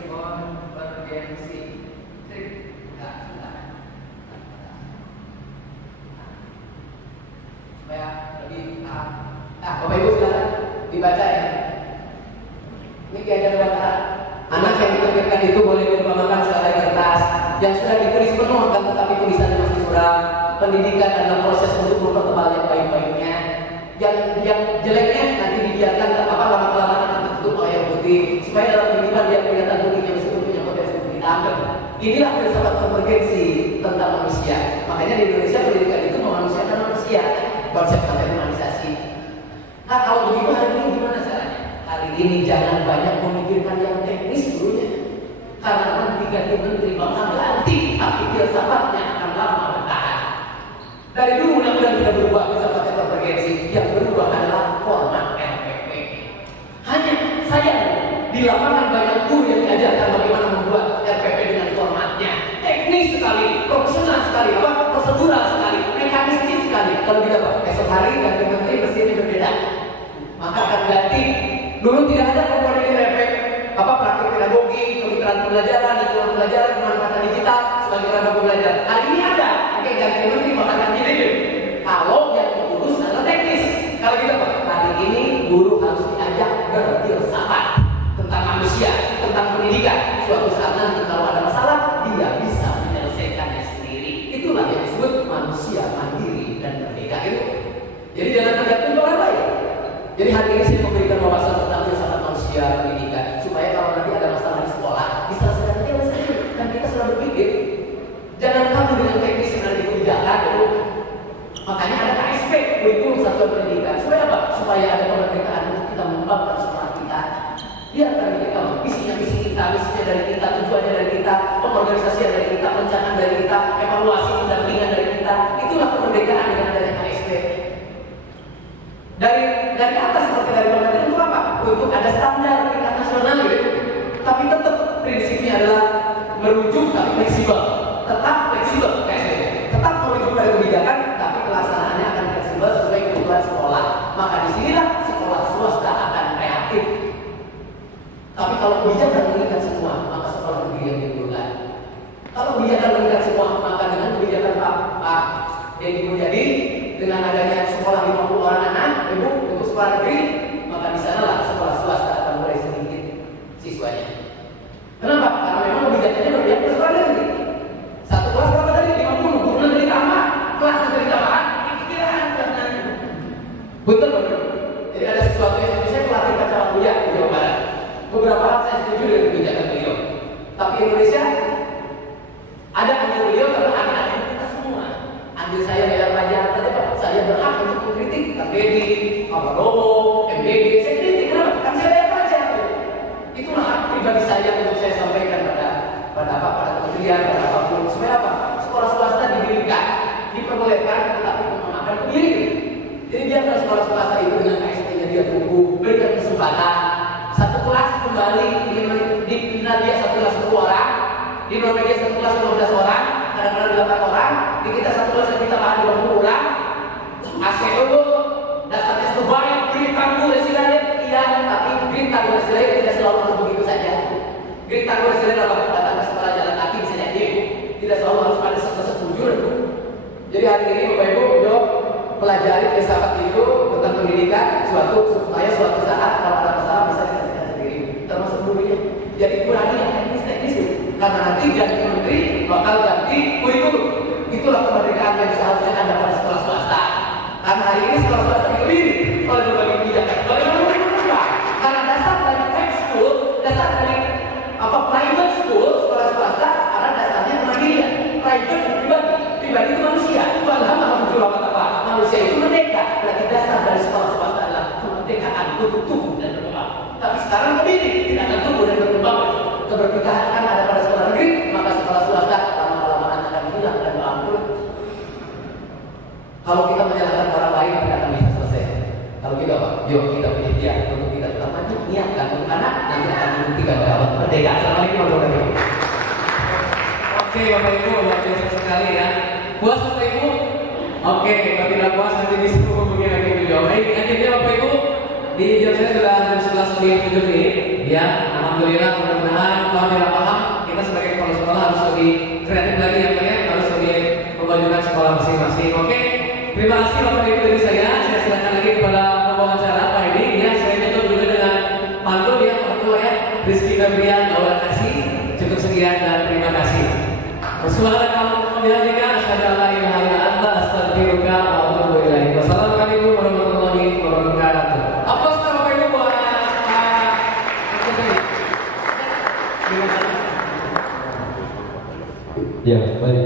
klik, sudah. Supaya lebih paham. Nah, Bapak Ibu silakan dibaca ya. Ini Jajan Bantar. Anak yang diterbitkan itu boleh diumpamakan sehelai kertas yang sudah ditulis penuh kan, tetapi tulisannya masih suram. Pendidikan adalah proses untuk mempertebal yang baik-baiknya. Yang jeleknya nanti dibiarkan lama-kelamaan tertutup oleh yang putih supaya dalam kehidupan dia kelihatan putih yang sesungguhnya potensi untuk ditambah. Inilah filsafat konvergensi tentang manusia. Makanya di Indonesia pendidikan itu memanusiakan manusia, konsep humanisasi. Nah kalau begitu hari ini gimana caranya? Hari ini jangan banyak memikirkan yang teknis dulunya, karena nanti ganti menteri bakal ganti, tapi filsafatnya akan lama bertahan. Dari dulu undang-undang tidak berubah filsafat konvergensi, yang berubah adalah format RPP. Hanya saya di lapangan banyak guru yang diajarkan bagaimana membuat RPP dengan formatnya, teknis sekali, profesional sekali, prosedural sekali, mekanistis sekali. Kalau tidak Pak, esok hari ganti menteri pasti ini berbeda. Maka akan ganti. Dulu tidak ada komponen RPP, praktik pedagogi, kemitraan pembelajaran, lingkungan pembelajaran, pemanfaatan digital sebagai rangka pembelajaran. Hari ini ada, oke, ganti menteri maka ganti diri. Kalau yang diurus adalah teknis. Kalau kita Pak, hari ini guru harus diajak berfilsafat tentang manusia, tentang pendidikan. Suatu saat nanti kalau ada masalah, dia bisa menyelesaikannya sendiri. Itulah yang disebut manusia mandiri dan merdeka itu. Jadi jangan tergantung orang lain. Jadi hari ini saya memberikan wawasan tentang filsafat manusia pendidikan supaya kalau nanti ada masalah di sekolah diselesaikan dia sendiri. Dan kita sudah berpikir, jangan kamu dengan teknis yang ada di kebijakan dulu. Makanya ada KSP, kurikulum satuan pendidikan. Supaya apa? Supaya ada kemerdekaan untuk kita mengembangkan sekolah kita. Dia akan kita misinya dari kita, tujuannya dari kita, pengorganisasian dari kita, perencanaan dari kita, evaluasi pendampingan dari kita. Itulah kemerdekaan dengan adanya KSP. Dari atas seperti dari pemerintah itu apa? Untuk ada standar tingkat nasional gitu. Tapi tetap prinsipnya adalah merujuk tapi fleksibel. Tetap fleksibel KSP. Tetap merujuk pada kebijakan tapi pelaksanaannya akan fleksibel sesuai kebutuhan sekolah. Maka disinilah sekolah swasta akan kreatif. Tapi kalau kebijakan mengikat semua, maka sekolah negeri yang dibutuhkan. Kalau kebijakan mengikat semua, maka dengan kebijakan Pak Deddy Mulyadi dengan adanya sekolah 50 orang anak, ibu untuk sekolah negeri, maka di sanalah sekolah swasta akan mulai sedikit siswanya. Kenapa? Karena memang kebijakannya berpihak ke sekolah negeri. Satu kelas berapa tadi? 50, bukan dari tambah, kelas dari tambahan, pikiran dan betul. Jadi ada sesuatu yang saya pelatih kacau kuliah di Jawa Barat. Beberapa hal saya setuju dengan kebijakan beliau. Tapi Indonesia ada andil beliau karena anak-anak kita semua. Andil saya bela pelajaran tadi Pak, saya berhak untuk mengkritik KBD, Kabarowo, MBD. Saya kritik kenapa? Kan saya bela pelajaran. Itulah hak pribadi saya untuk saya sampaikan pada kementerian, pada apapun. Supaya apa? Sekolah swasta didirikan, diperbolehkan, tetapi ke sekolah swasta itu dengan KST-nya dia tunggu, berikan kesempatan. Satu kelas kembali di Finlandia satu kelas 10 orang, di Norwegia satu kelas 15 orang, kadang-kadang 8 orang, di kita satu kelas kita bahan 20 orang. ACO dasarnya terbaik, Gritanggu Resilient, iya, tapi Gritanggu Resilient tidak selalu harus begitu saja. Gritanggu Resilient apa? Datang ke sekolah jalan kaki bisa jadi, tidak selalu harus ada sekujur. Jadi hari ini Bapak Ibu, beliau pelajari filsafat itu tentang pendidikan supaya suatu saat kalau ada masalah bisa diselesaikan sendiri, termasuk gurunya. Jadi kurangin yang teknis-teknis itu, karena nanti ganti menteri bakal ganti kurikulum. Itulah kemerdekaan yang seharusnya ada pada sekolah swasta. Karena hari ini sekolah swasta dibeli oleh berbagai kebijakan. Bagaimana berubah? Karena dasar dari private school, dasar dari private school, sekolah swasta, karena dasarnya kemandirian. Private pribadi itu manusia. Manusia itu merdeka. Berarti dasar dari sekolah swasta adalah kemerdekaan untuk tumbuh dan berkembang. Tapi sekarang kebiri tidak akan tumbuh dan berkembang. Kemerdekaan kan ada pada sekolah negeri, maka sekolah swasta lama-lama akan hilang dan bangkrut. Kalau kita menjalankan orang lain tidak akan bisa selesai. Kalau kita yuk kita berikhtiar untuk kita tetap maju, niatkan untuk anak nanti akan membuktikan bahwa merdeka. Assalamualaikum warahmatullahi wabarakatuh. Oke Bapak Ibu, luar biasa sekali ya. Puas Bapak Ibu? Oke, kalau tidak puas nanti disuruh begini lagi video. Baik, akhirnya Bapak Ibu, di video saya sudah jam 11 lebih 7 menit. Ya, alhamdulillah mudah-mudahan kalau tidak paham, kita sebagai kepala sekolah harus lebih kreatif lagi ya Pak ya, harus lebih memajukan sekolah masing-masing. Oke, terima kasih Bapak Ibu dari saya. Saya serahkan lagi kepada pembawa acara Pak Edi. Ya, saya tutup juga dengan pantun ya, Pak ya. Rizky Febrian, Allah kasih. Cukup sekian dan terima kasih. Wassalamualaikum warahmatullahi wabarakatuh. Aplaus Bapak Ibu buat Ya, baik.